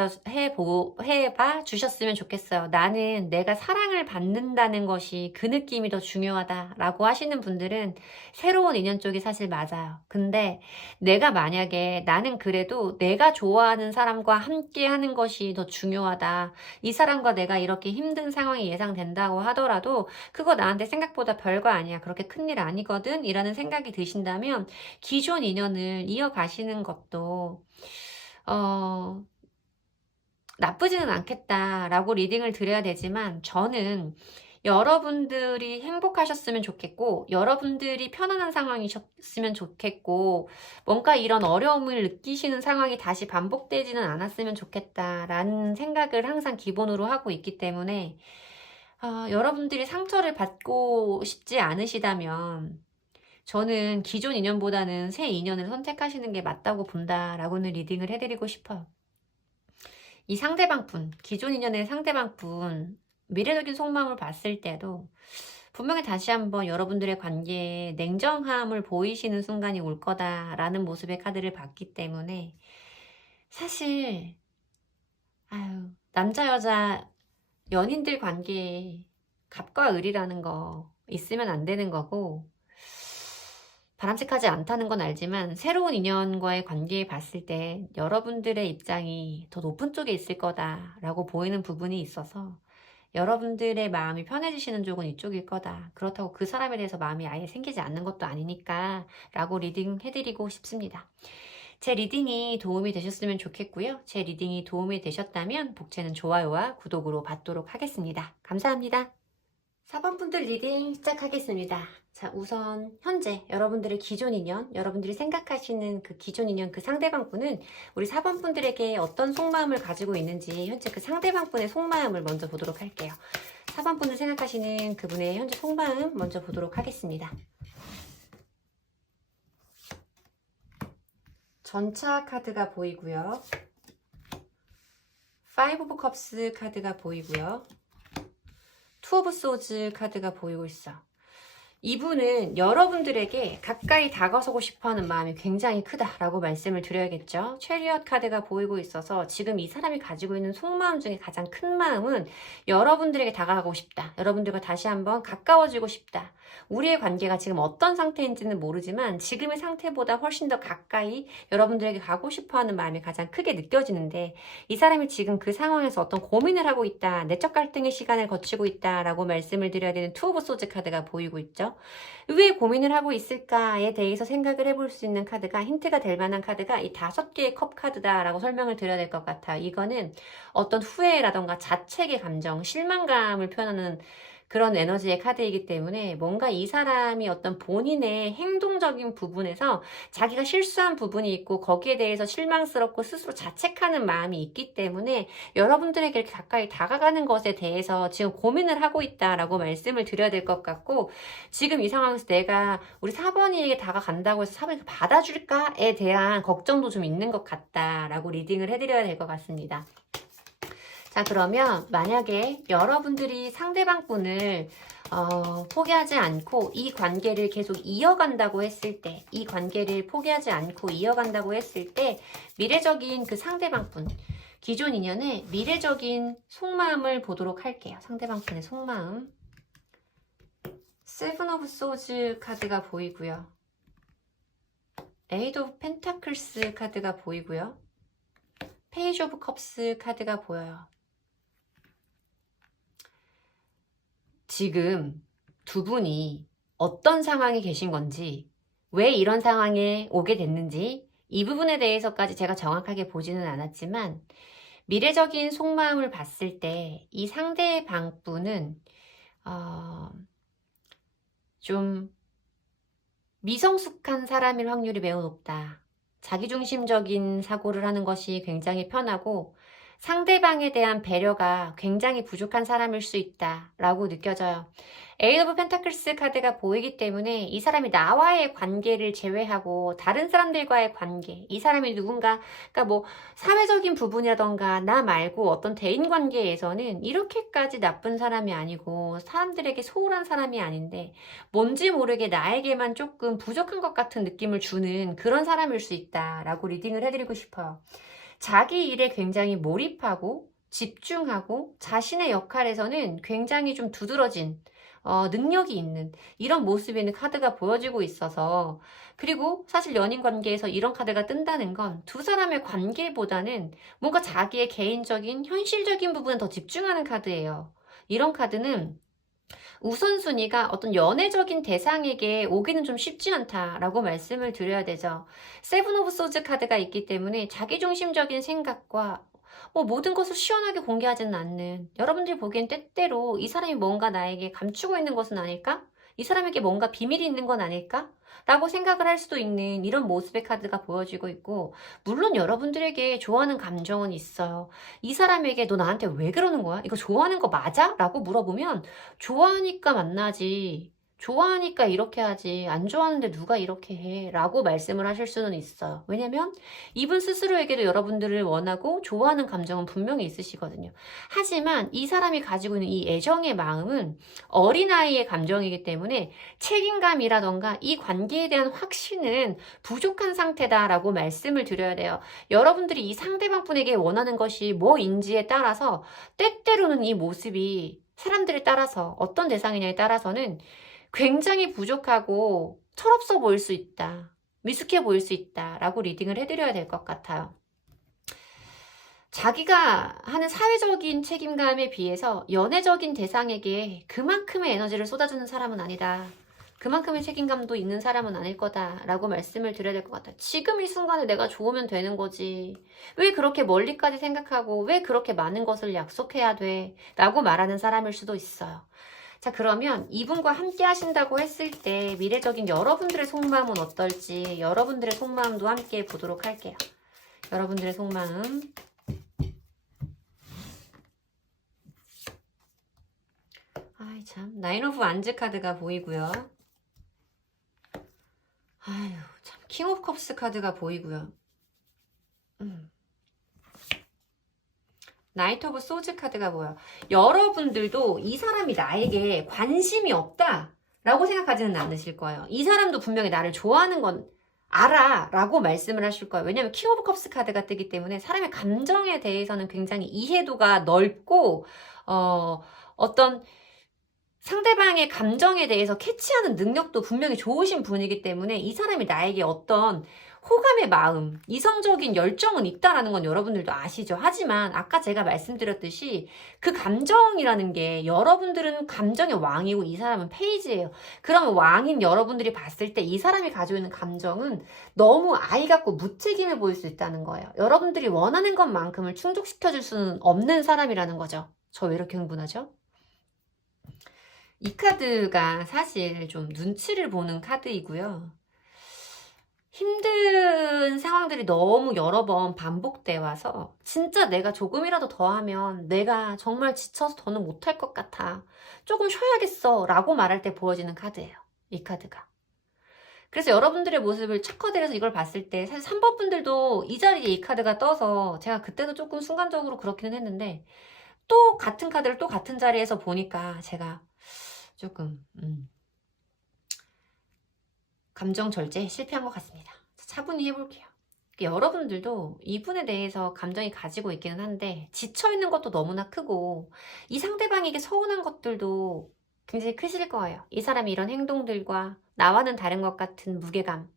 주셨으면 좋겠어요. 나는 내가 사랑을 받는다는 것이 그 느낌이 더 중요하다라고 하시는 분들은 새로운 인연 쪽이 사실 맞아요. 근데 내가 만약에 나는 그래도 내가 좋아하는 사람과 함께 하는 것이 더 중요하다. 이 사람과 내가 이렇게 힘든 상황이 예상된다고 하더라도 그거 나한테 생각보다 별거 아니야. 그렇게 큰일 아니거든. 이라는 생각이 드신다면 기존 인연을 이어가시는 것도 나쁘지는 않겠다라고 리딩을 드려야 되지만 저는 여러분들이 행복하셨으면 좋겠고 여러분들이 편안한 상황이셨으면 좋겠고 뭔가 이런 어려움을 느끼시는 상황이 다시 반복되지는 않았으면 좋겠다라는 생각을 항상 기본으로 하고 있기 때문에 여러분들이 상처를 받고 싶지 않으시다면 저는 기존 인연보다는 새 인연을 선택하시는 게 맞다고 본다라고는 리딩을 해드리고 싶어요. 이 상대방분, 기존 인연의 상대방분, 미래적인 속마음을 봤을 때도 분명히 다시 한번 여러분들의 관계에 냉정함을 보이시는 순간이 올 거다라는 모습의 카드를 봤기 때문에 사실 남자 여자 연인들 관계에 갑과 을이라는 거 있으면 안 되는 거고 바람직하지 않다는 건 알지만 새로운 인연과의 관계에 봤을 때 여러분들의 입장이 더 높은 쪽에 있을 거다라고 보이는 부분이 있어서 여러분들의 마음이 편해지시는 쪽은 이쪽일 거다. 그렇다고 그 사람에 대해서 마음이 아예 생기지 않는 것도 아니니까 라고 리딩 해드리고 싶습니다. 제 리딩이 도움이 되셨으면 좋겠고요. 제 리딩이 도움이 되셨다면 복채는 좋아요와 구독으로 받도록 하겠습니다. 감사합니다. 4번 분들 리딩 시작하겠습니다. 자, 우선 현재 여러분들의 기존 인연, 여러분들이 생각하시는 그 기존 인연 그 상대방 분은 우리 4번 분들에게 어떤 속마음을 가지고 있는지 현재 그 상대방 분의 속마음을 먼저 보도록 할게요. 4번 분을 생각하시는 그분의 현재 속마음 먼저 보도록 하겠습니다. 전차 카드가 보이고요. 5 오브 컵스 카드가 보이고요. 2 오브 소즈 카드가 보이고 있어. 이분은 여러분들에게 가까이 다가서고 싶어하는 마음이 굉장히 크다라고 말씀을 드려야겠죠. 체리엇 카드가 보이고 있어서 지금 이 사람이 가지고 있는 속마음 중에 가장 큰 마음은 여러분들에게 다가가고 싶다. 여러분들과 다시 한번 가까워지고 싶다. 우리의 관계가 지금 어떤 상태인지는 모르지만 지금의 상태보다 훨씬 더 가까이 여러분들에게 가고 싶어하는 마음이 가장 크게 느껴지는데 이 사람이 지금 그 상황에서 어떤 고민을 하고 있다. 내적 갈등의 시간을 거치고 있다라고 말씀을 드려야 되는 2 오브 소즈 카드가 보이고 있죠. 있고요. 왜 고민을 하고 있을까에 대해서 생각을 해볼 수 있는 카드가, 힌트가 될 만한 카드가 이 5개의 컵 카드다라고 설명을 드려야 될 것 같아요. 이거는 어떤 후회라던가 자책의 감정, 실망감을 표현하는 그런 에너지의 카드이기 때문에 뭔가 이 사람이 어떤 본인의 행동적인 부분에서 자기가 실수한 부분이 있고 거기에 대해서 실망스럽고 스스로 자책하는 마음이 있기 때문에 여러분들에게 이렇게 가까이 다가가는 것에 대해서 지금 고민을 하고 있다라고 말씀을 드려야 될 것 같고, 지금 이 상황에서 내가 우리 4번이에게 다가간다고 해서 4번이 받아줄까에 대한 걱정도 좀 있는 것 같다라고 리딩을 해드려야 될 것 같습니다. 자, 그러면 만약에 여러분들이 상대방 분을 포기하지 않고 이 관계를 계속 이어간다고 했을 때, 이 관계를 포기하지 않고 이어간다고 했을 때 미래적인 그 상대방 분, 기존 인연의 미래적인 속마음을 보도록 할게요. 상대방 분의 속마음. 세븐 오브 소즈 카드가 보이고요. 에이드 오브 펜타클스 카드가 보이고요. 페이지 오브 컵스 카드가 보여요. 지금 두 분이 어떤 상황에 계신 건지, 왜 이런 상황에 오게 됐는지 이 부분에 대해서까지 제가 정확하게 보지는 않았지만 미래적인 속마음을 봤을 때 이 상대방 분은 좀 미성숙한 사람일 확률이 매우 높다. 자기중심적인 사고를 하는 것이 굉장히 편하고 상대방에 대한 배려가 굉장히 부족한 사람일 수 있다라고 느껴져요. 에이드 오브 펜타클스 카드가 보이기 때문에 이 사람이 나와의 관계를 제외하고 다른 사람들과의 관계, 이 사람이 누군가, 그러니까 뭐 사회적인 부분이라던가 나 말고 어떤 대인관계에서는 이렇게까지 나쁜 사람이 아니고 사람들에게 소홀한 사람이 아닌데 뭔지 모르게 나에게만 조금 부족한 것 같은 느낌을 주는 그런 사람일 수 있다라고 리딩을 해드리고 싶어요. 자기 일에 굉장히 몰입하고 집중하고 자신의 역할에서는 굉장히 좀 두드러진 능력이 있는 이런 모습에는 카드가 보여지고 있어서, 그리고 사실 연인 관계에서 이런 카드가 뜬다는 건 두 사람의 관계보다는 뭔가 자기의 개인적인 현실적인 부분에 더 집중하는 카드예요. 이런 카드는 우선순위가 어떤 연애적인 대상에게 오기는 좀 쉽지 않다라고 말씀을 드려야 되죠. 세븐 오브 소즈 카드가 있기 때문에 자기중심적인 생각과 모든 것을 시원하게 공개하지는 않는, 여러분들이 보기엔 때때로 이 사람이 뭔가 나에게 감추고 있는 것은 아닐까? 이 사람에게 뭔가 비밀이 있는 건 아닐까? 라고 생각을 할 수도 있는 이런 모습의 카드가 보여지고 있고, 물론 여러분들에게 좋아하는 감정은 있어요. 이 사람에게 너 나한테 왜 그러는 거야? 이거 좋아하는 거 맞아? 라고 물어보면 좋아하니까 만나지, 좋아하니까 이렇게 하지, 안 좋아하는데 누가 이렇게 해? 라고 말씀을 하실 수는 있어요. 왜냐면 이분 스스로에게도 여러분들을 원하고 좋아하는 감정은 분명히 있으시거든요. 하지만 이 사람이 가지고 있는 이 애정의 마음은 어린아이의 감정이기 때문에 책임감이라던가 이 관계에 대한 확신은 부족한 상태다라고 말씀을 드려야 돼요. 여러분들이 이 상대방 분에게 원하는 것이 뭐인지에 따라서 때때로는 이 모습이 사람들에 따라서 어떤 대상이냐에 따라서는 굉장히 부족하고 철없어 보일 수 있다, 미숙해 보일 수 있다라고 리딩을 해드려야 될 것 같아요. 자기가 하는 사회적인 책임감에 비해서 연애적인 대상에게 그만큼의 에너지를 쏟아주는 사람은 아니다. 그만큼의 책임감도 있는 사람은 아닐 거다라고 말씀을 드려야 될 것 같아요. 지금 이 순간에 내가 좋으면 되는 거지. 왜 그렇게 멀리까지 생각하고 왜 그렇게 많은 것을 약속해야 돼? 라고 말하는 사람일 수도 있어요. 자, 그러면 이분과 함께 하신다고 했을 때 미래적인 여러분들의 속마음은 어떨지 여러분들의 속마음도 함께 보도록 할게요. 여러분들의 속마음. 아이 참, 나인 오브 완즈 카드가 보이고요. 아유 참, 킹 오브 컵스 카드가 보이고요. 나이트 오브 소즈 카드가 보여요. 여러분들도 이 사람이 나에게 관심이 없다 라고 생각하지는 않으실 거예요. 이 사람도 분명히 나를 좋아하는 건 알아 라고 말씀을 하실 거예요. 왜냐면 킹 오브 컵스 카드가 뜨기 때문에 사람의 감정에 대해서는 굉장히 이해도가 넓고 어떤 상대방의 감정에 대해서 캐치하는 능력도 분명히 좋으신 분이기 때문에 이 사람이 나에게 어떤 호감의 마음, 이성적인 열정은 있다라는 건 여러분들도 아시죠? 하지만 아까 제가 말씀드렸듯이 그 감정이라는 게 여러분들은 감정의 왕이고 이 사람은 페이지예요. 그러면 왕인 여러분들이 봤을 때 이 사람이 가지고 있는 감정은 너무 아이 같고 무책임해 보일 수 있다는 거예요. 여러분들이 원하는 것만큼을 충족시켜줄 수는 없는 사람이라는 거죠. 저 왜 이렇게 흥분하죠? 이 카드가 사실 좀 눈치를 보는 카드이고요. 힘든 상황들이 너무 여러 번 반복돼 와서 진짜 내가 조금이라도 더 하면 내가 정말 지쳐서 더는 못할 것 같아. 조금 쉬어야겠어 라고 말할 때 보여지는 카드예요. 이 카드가. 그래서 여러분들의 모습을 체커들에서 이걸 봤을 때 사실 3번 분들도 이 자리에 이 카드가 떠서 제가 그때도 조금 순간적으로 그렇기는 했는데 또 같은 카드를 또 같은 자리에서 보니까 제가 조금 감정 절제 실패한 것 같습니다. 차분히 해볼게요. 여러분들도 이분에 대해서 감정이 가지고 있기는 한데 지쳐있는 것도 너무나 크고 이 상대방에게 서운한 것들도 굉장히 크실 거예요. 이 사람이 이런 행동들과 나와는 다른 것 같은 무게감,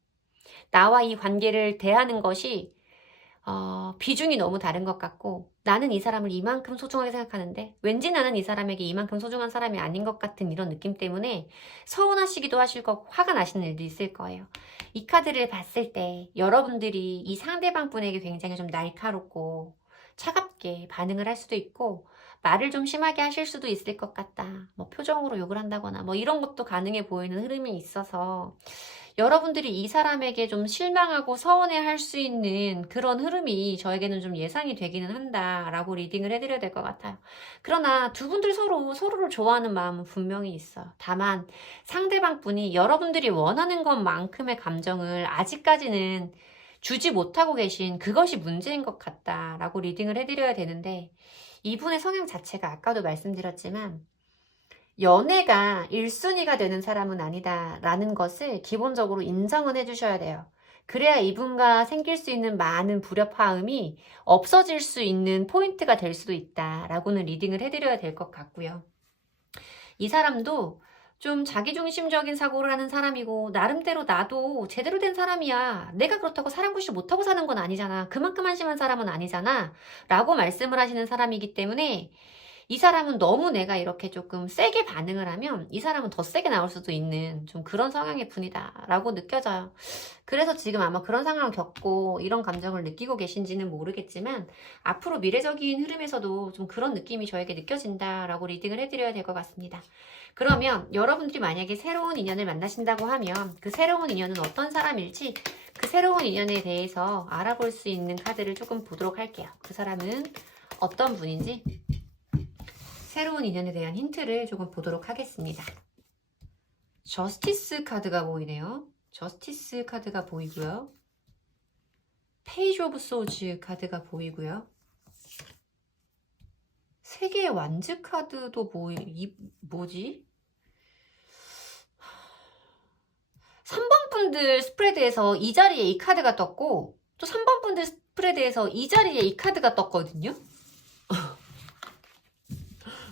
나와 이 관계를 대하는 것이 비중이 너무 다른 것 같고 나는 이 사람을 이만큼 소중하게 생각하는데 왠지 나는 이 사람에게 이만큼 소중한 사람이 아닌 것 같은 이런 느낌 때문에 서운하시기도 하실 거고 화가 나시는 일도 있을 거예요. 이 카드를 봤을 때 여러분들이 이 상대방 분에게 굉장히 좀 날카롭고 차갑게 반응을 할 수도 있고 말을 좀 심하게 하실 수도 있을 것 같다. 뭐 표정으로 욕을 한다거나 뭐 이런 것도 가능해 보이는 흐름이 있어서 여러분들이 이 사람에게 좀 실망하고 서운해할 수 있는 그런 흐름이 저에게는 좀 예상이 되기는 한다라고 리딩을 해드려야 될 것 같아요. 그러나 두 분들 서로를 좋아하는 마음은 분명히 있어요. 다만 상대방 분이 여러분들이 원하는 것만큼의 감정을 아직까지는 주지 못하고 계신 그것이 문제인 것 같다라고 리딩을 해드려야 되는데 이분의 성향 자체가 아까도 말씀드렸지만 연애가 1순위가 되는 사람은 아니다라는 것을 기본적으로 인정은 해주셔야 돼요. 그래야 이분과 생길 수 있는 많은 불협화음이 없어질 수 있는 포인트가 될 수도 있다라고는 리딩을 해드려야 될 것 같고요. 이 사람도 좀 자기중심적인 사고를 하는 사람이고 나름대로 나도 제대로 된 사람이야. 내가 그렇다고 사람 구실 못하고 사는 건 아니잖아. 그만큼 한심한 사람은 아니잖아. 라고 말씀을 하시는 사람이기 때문에 이 사람은 너무 내가 이렇게 조금 세게 반응을 하면 이 사람은 더 세게 나올 수도 있는 좀 그런 성향의 분이다 라고 느껴져요. 그래서 지금 아마 그런 상황을 겪고 이런 감정을 느끼고 계신지는 모르겠지만 앞으로 미래적인 흐름에서도 좀 그런 느낌이 저에게 느껴진다 라고 리딩을 해드려야 될 것 같습니다. 그러면 여러분들이 만약에 새로운 인연을 만나신다고 하면 그 새로운 인연은 어떤 사람일지 그 새로운 인연에 대해서 알아볼 수 있는 카드를 조금 보도록 할게요. 그 사람은 어떤 분인지 새로운 인연에 대한 힌트를 조금 보도록 하겠습니다. 저스티스 카드가 보이네요. 저스티스 카드가 보이고요. 페이지 오브 소즈 카드가 보이고요. 세 개의 완즈 카드도 뭐지? 3번 분들 스프레드에서 이 자리에 이 카드가 떴고 또 3번 분들 스프레드에서 이 자리에 이 카드가 떴거든요.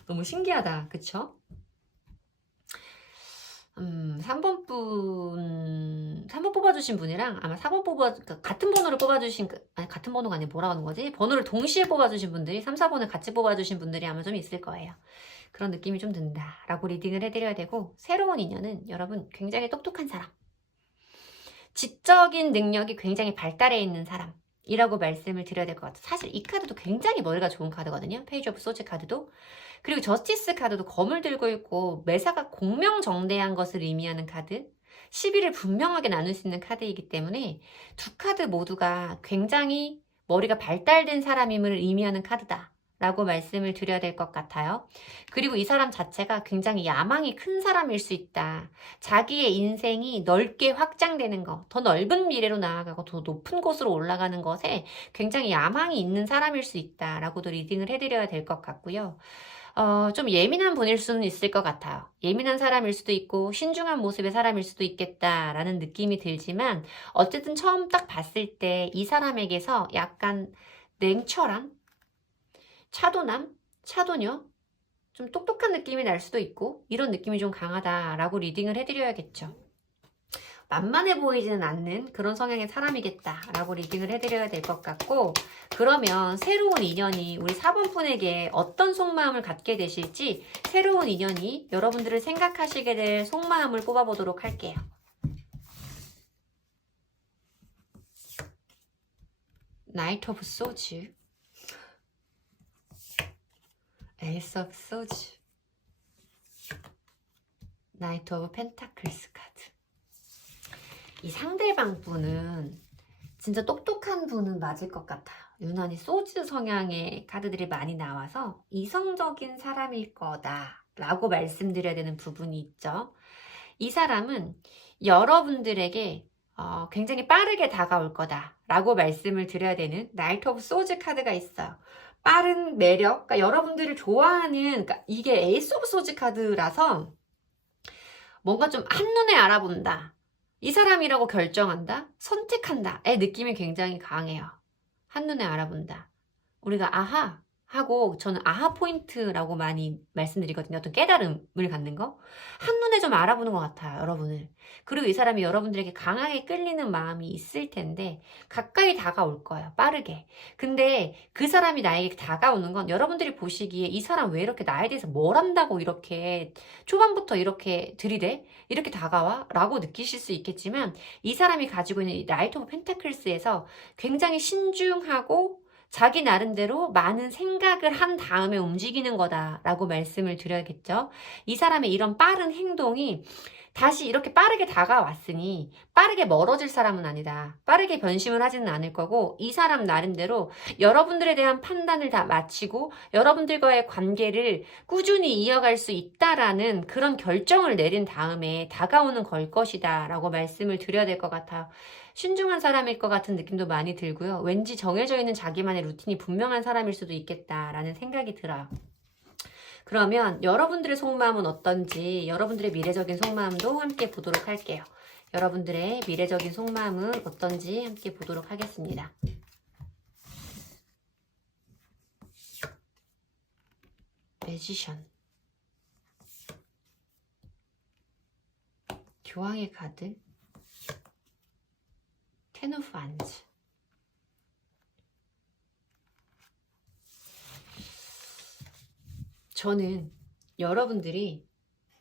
너무 신기하다. 그쵸? 3번 뽑아주신 분이랑 아마 4번 그러니까 같은 번호를 뽑아주신, 아니, 같은 번호가 아니라 뭐라고 하는 거지? 번호를 동시에 뽑아주신 분들이, 3, 4번을 같이 뽑아주신 분들이 아마 좀 있을 거예요. 그런 느낌이 좀 든다. 라고 리딩을 해드려야 되고, 새로운 인연은 여러분 굉장히 똑똑한 사람. 지적인 능력이 굉장히 발달해 있는 사람. 이라고 말씀을 드려야 될 것 같아요. 사실 이 카드도 굉장히 머리가 좋은 카드거든요. 페이지 오브 소즈 카드도. 그리고 저스티스 카드도 검을 들고 있고 매사가 공명정대한 것을 의미하는 카드. 시비를 분명하게 나눌 수 있는 카드이기 때문에 두 카드 모두가 굉장히 머리가 발달된 사람임을 의미하는 카드다. 라고 말씀을 드려야 될 것 같아요. 그리고 이 사람 자체가 굉장히 야망이 큰 사람일 수 있다. 자기의 인생이 넓게 확장되는 것, 더 넓은 미래로 나아가고 더 높은 곳으로 올라가는 것에 굉장히 야망이 있는 사람일 수 있다. 라고도 리딩을 해드려야 될 것 같고요. 좀 예민한 분일 수는 있을 것 같아요. 예민한 사람일 수도 있고 신중한 모습의 사람일 수도 있겠다라는 느낌이 들지만 어쨌든 처음 딱 봤을 때 이 사람에게서 약간 냉철한 차도남? 차도녀? 좀 똑똑한 느낌이 날 수도 있고 이런 느낌이 좀 강하다라고 리딩을 해드려야겠죠. 만만해 보이지는 않는 그런 성향의 사람이겠다라고 리딩을 해드려야 될 것 같고, 그러면 새로운 인연이 우리 4번 분에게 어떤 속마음을 갖게 되실지, 새로운 인연이 여러분들을 생각하시게 될 속마음을 뽑아보도록 할게요. 나이트 오브 소즈, 에이스 오브 소즈, 나이트 오브 펜타클스 카드. 이 상대방 분은 진짜 똑똑한 분은 맞을 것 같아요. 유난히 소즈 성향의 카드들이 많이 나와서 이성적인 사람일 거다 라고 말씀드려야 되는 부분이 있죠. 이 사람은 여러분들에게 굉장히 빠르게 다가올 거다 라고 말씀을 드려야 되는 나이트 오브 소즈 카드가 있어요. 빠른 매력, 그러니까 여러분들을 좋아하는, 그러니까 이게 에이스 오브 소즈 카드라서 뭔가 좀 한눈에 알아본다, 이 사람이라고 결정한다, 선택한다의 느낌이 굉장히 강해요. 한눈에 알아본다. 우리가 아하 하고, 저는 아하 포인트라고 많이 말씀드리거든요. 어떤 깨달음을 갖는 거. 한눈에 좀 알아보는 것 같아요, 여러분을. 그리고 이 사람이 여러분들에게 강하게 끌리는 마음이 있을 텐데 가까이 다가올 거예요, 빠르게. 근데 그 사람이 나에게 다가오는 건 여러분들이 보시기에 이 사람 왜 이렇게 나에 대해서 뭘 안다고 이렇게 초반부터 이렇게 들이대? 이렇게 다가와? 라고 느끼실 수 있겠지만, 이 사람이 가지고 있는 이 나이트 오브 펜타클스에서 굉장히 신중하고 자기 나름대로 많은 생각을 한 다음에 움직이는 거다라고 말씀을 드려야겠죠. 이 사람의 이런 빠른 행동이 다시 이렇게 빠르게 다가왔으니 빠르게 멀어질 사람은 아니다. 빠르게 변심을 하지는 않을 거고, 이 사람 나름대로 여러분들에 대한 판단을 다 마치고 여러분들과의 관계를 꾸준히 이어갈 수 있다라는 그런 결정을 내린 다음에 다가오는 걸 것이다 라고 말씀을 드려야 될 것 같아요. 신중한 사람일 것 같은 느낌도 많이 들고요. 왠지 정해져 있는 자기만의 루틴이 분명한 사람일 수도 있겠다라는 생각이 들어요. 그러면 여러분들의 속마음은 어떤지, 여러분들의 미래적인 속마음도 함께 보도록 할게요. 여러분들의 미래적인 속마음은 어떤지 함께 보도록 하겠습니다. 매지션, 교황의 카드, 텐 오브 완즈. 저는 여러분들이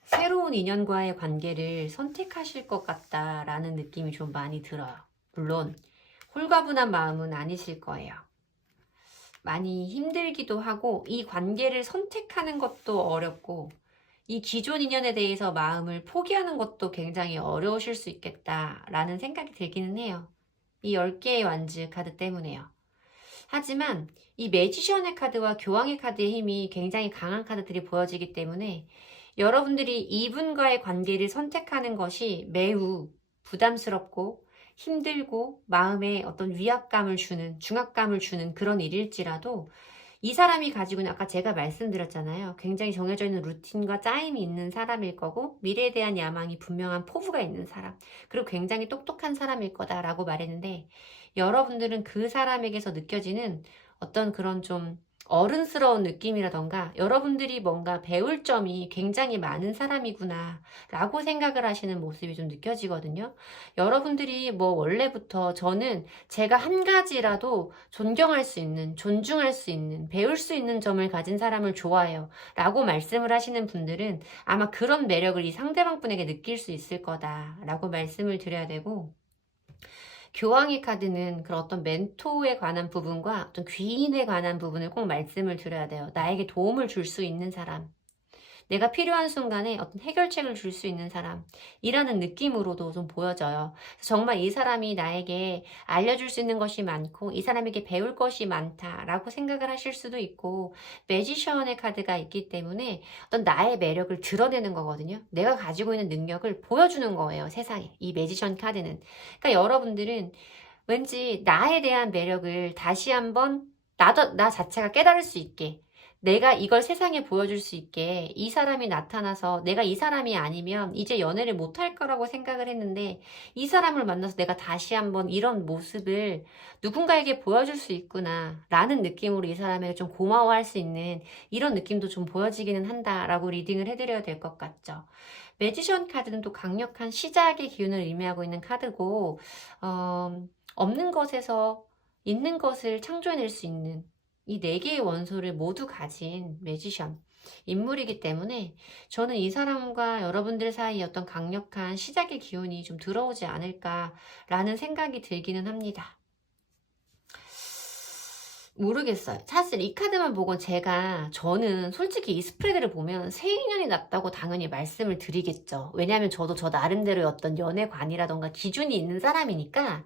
새로운 인연과의 관계를 선택하실 것 같다라는 느낌이 좀 많이 들어요. 물론 홀가분한 마음은 아니실 거예요. 많이 힘들기도 하고, 이 관계를 선택하는 것도 어렵고, 이 기존 인연에 대해서 마음을 포기하는 것도 굉장히 어려우실 수 있겠다라는 생각이 들기는 해요. 이 10개의 완즈 카드 때문에요. 하지만 이 매지션의 카드와 교황의 카드의 힘이 굉장히 강한 카드들이 보여지기 때문에 여러분들이 이분과의 관계를 선택하는 것이 매우 부담스럽고 힘들고 마음에 어떤 위압감을 주는, 중압감을 주는 그런 일일지라도, 이 사람이 가지고 있는, 아까 제가 말씀드렸잖아요. 굉장히 정해져 있는 루틴과 짜임이 있는 사람일 거고, 미래에 대한 야망이 분명한 포부가 있는 사람, 그리고 굉장히 똑똑한 사람일 거다라고 말했는데, 여러분들은 그 사람에게서 느껴지는 어떤 그런 좀 어른스러운 느낌이라던가, 여러분들이 뭔가 배울 점이 굉장히 많은 사람이구나 라고 생각을 하시는 모습이 좀 느껴지거든요. 여러분들이 뭐 원래부터 저는 제가 한 가지라도 존경할 수 있는, 존중할 수 있는, 배울 수 있는 점을 가진 사람을 좋아해요 라고 말씀을 하시는 분들은 아마 그런 매력을 이 상대방 분에게 느낄 수 있을 거다 라고 말씀을 드려야 되고, 교황의 카드는 그런 어떤 멘토에 관한 부분과 어떤 귀인에 관한 부분을 꼭 말씀을 드려야 돼요. 나에게 도움을 줄 수 있는 사람, 내가 필요한 순간에 어떤 해결책을 줄 수 있는 사람이라는 느낌으로도 좀 보여져요. 정말 이 사람이 나에게 알려줄 수 있는 것이 많고 이 사람에게 배울 것이 많다라고 생각을 하실 수도 있고, 매지션의 카드가 있기 때문에 어떤 나의 매력을 드러내는 거거든요. 내가 가지고 있는 능력을 보여주는 거예요, 세상에. 이 매지션 카드는. 그러니까 여러분들은 왠지 나에 대한 매력을 다시 한번 나 자체가 깨달을 수 있게, 내가 이걸 세상에 보여줄 수 있게 이 사람이 나타나서 내가 이 사람이 아니면 이제 연애를 못할 거라고 생각을 했는데 이 사람을 만나서 내가 다시 한번 이런 모습을 누군가에게 보여줄 수 있구나 라는 느낌으로 이 사람에게 좀 고마워할 수 있는 이런 느낌도 좀 보여지기는 한다라고 리딩을 해드려야 될 것 같죠. 매지션 카드는 또 강력한 시작의 기운을 의미하고 있는 카드고 없는 것에서 있는 것을 창조해낼 수 있는 이 네 개의 원소를 모두 가진 매지션 인물이기 때문에 저는 이 사람과 여러분들 사이에 어떤 강력한 시작의 기운이 좀 들어오지 않을까라는 생각이 들기는 합니다. 모르겠어요. 사실 이 카드만 보고 저는 솔직히 이 스프레드를 보면 새 인연이 났다고 당연히 말씀을 드리겠죠. 왜냐하면 저도 저 나름대로의 어떤 연애관이라던가 기준이 있는 사람이니까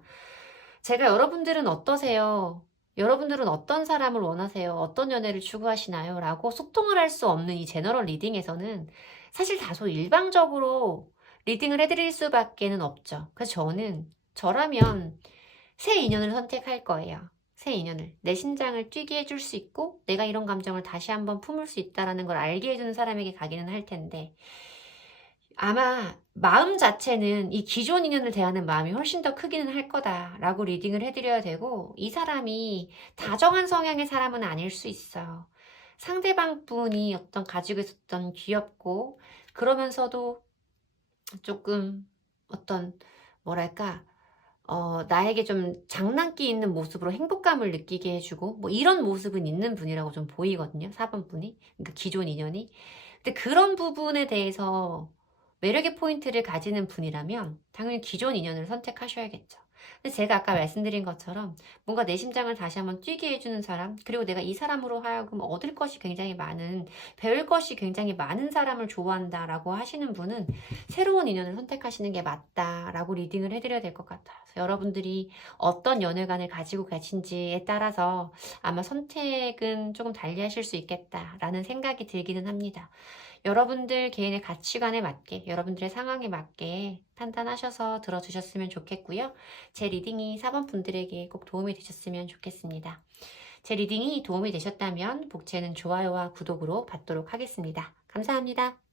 제가 여러분들은 어떠세요? 여러분들은 어떤 사람을 원하세요? 어떤 연애를 추구하시나요? 라고 소통을 할 수 없는 이 제너럴 리딩에서는 사실 다소 일방적으로 리딩을 해드릴 수밖에는 없죠. 그래서 저라면 새 인연을 선택할 거예요. 새 인연을. 내 심장을 뛰게 해줄 수 있고 내가 이런 감정을 다시 한번 품을 수 있다는 걸 알게 해주는 사람에게 가기는 할 텐데 아마 마음 자체는 이 기존 인연을 대하는 마음이 훨씬 더 크기는 할 거다라고 리딩을 해드려야 되고 이 사람이 다정한 성향의 사람은 아닐 수 있어요. 상대방 분이 어떤 가지고 있었던 귀엽고 그러면서도 조금 어떤 뭐랄까 나에게 좀 장난기 있는 모습으로 행복감을 느끼게 해주고 뭐 이런 모습은 있는 분이라고 좀 보이거든요. 4번 분이. 그러니까 기존 인연이. 근데 그런 부분에 대해서 매력의 포인트를 가지는 분이라면 당연히 기존 인연을 선택하셔야겠죠. 근데 제가 아까 말씀드린 것처럼 뭔가 내 심장을 다시 한번 뛰게 해주는 사람, 그리고 내가 이 사람으로 하여금 얻을 것이 굉장히 많은, 배울 것이 굉장히 많은 사람을 좋아한다라고 하시는 분은 새로운 인연을 선택하시는 게 맞다라고 리딩을 해드려야 될 것 같아요. 그래서 여러분들이 어떤 연애관을 가지고 계신지에 따라서 아마 선택은 조금 달리 하실 수 있겠다라는 생각이 들기는 합니다. 여러분들 개인의 가치관에 맞게, 여러분들의 상황에 맞게 판단하셔서 들어주셨으면 좋겠고요. 제 리딩이 4번 분들에게 꼭 도움이 되셨으면 좋겠습니다. 제 리딩이 도움이 되셨다면 복채는 좋아요와 구독으로 받도록 하겠습니다. 감사합니다.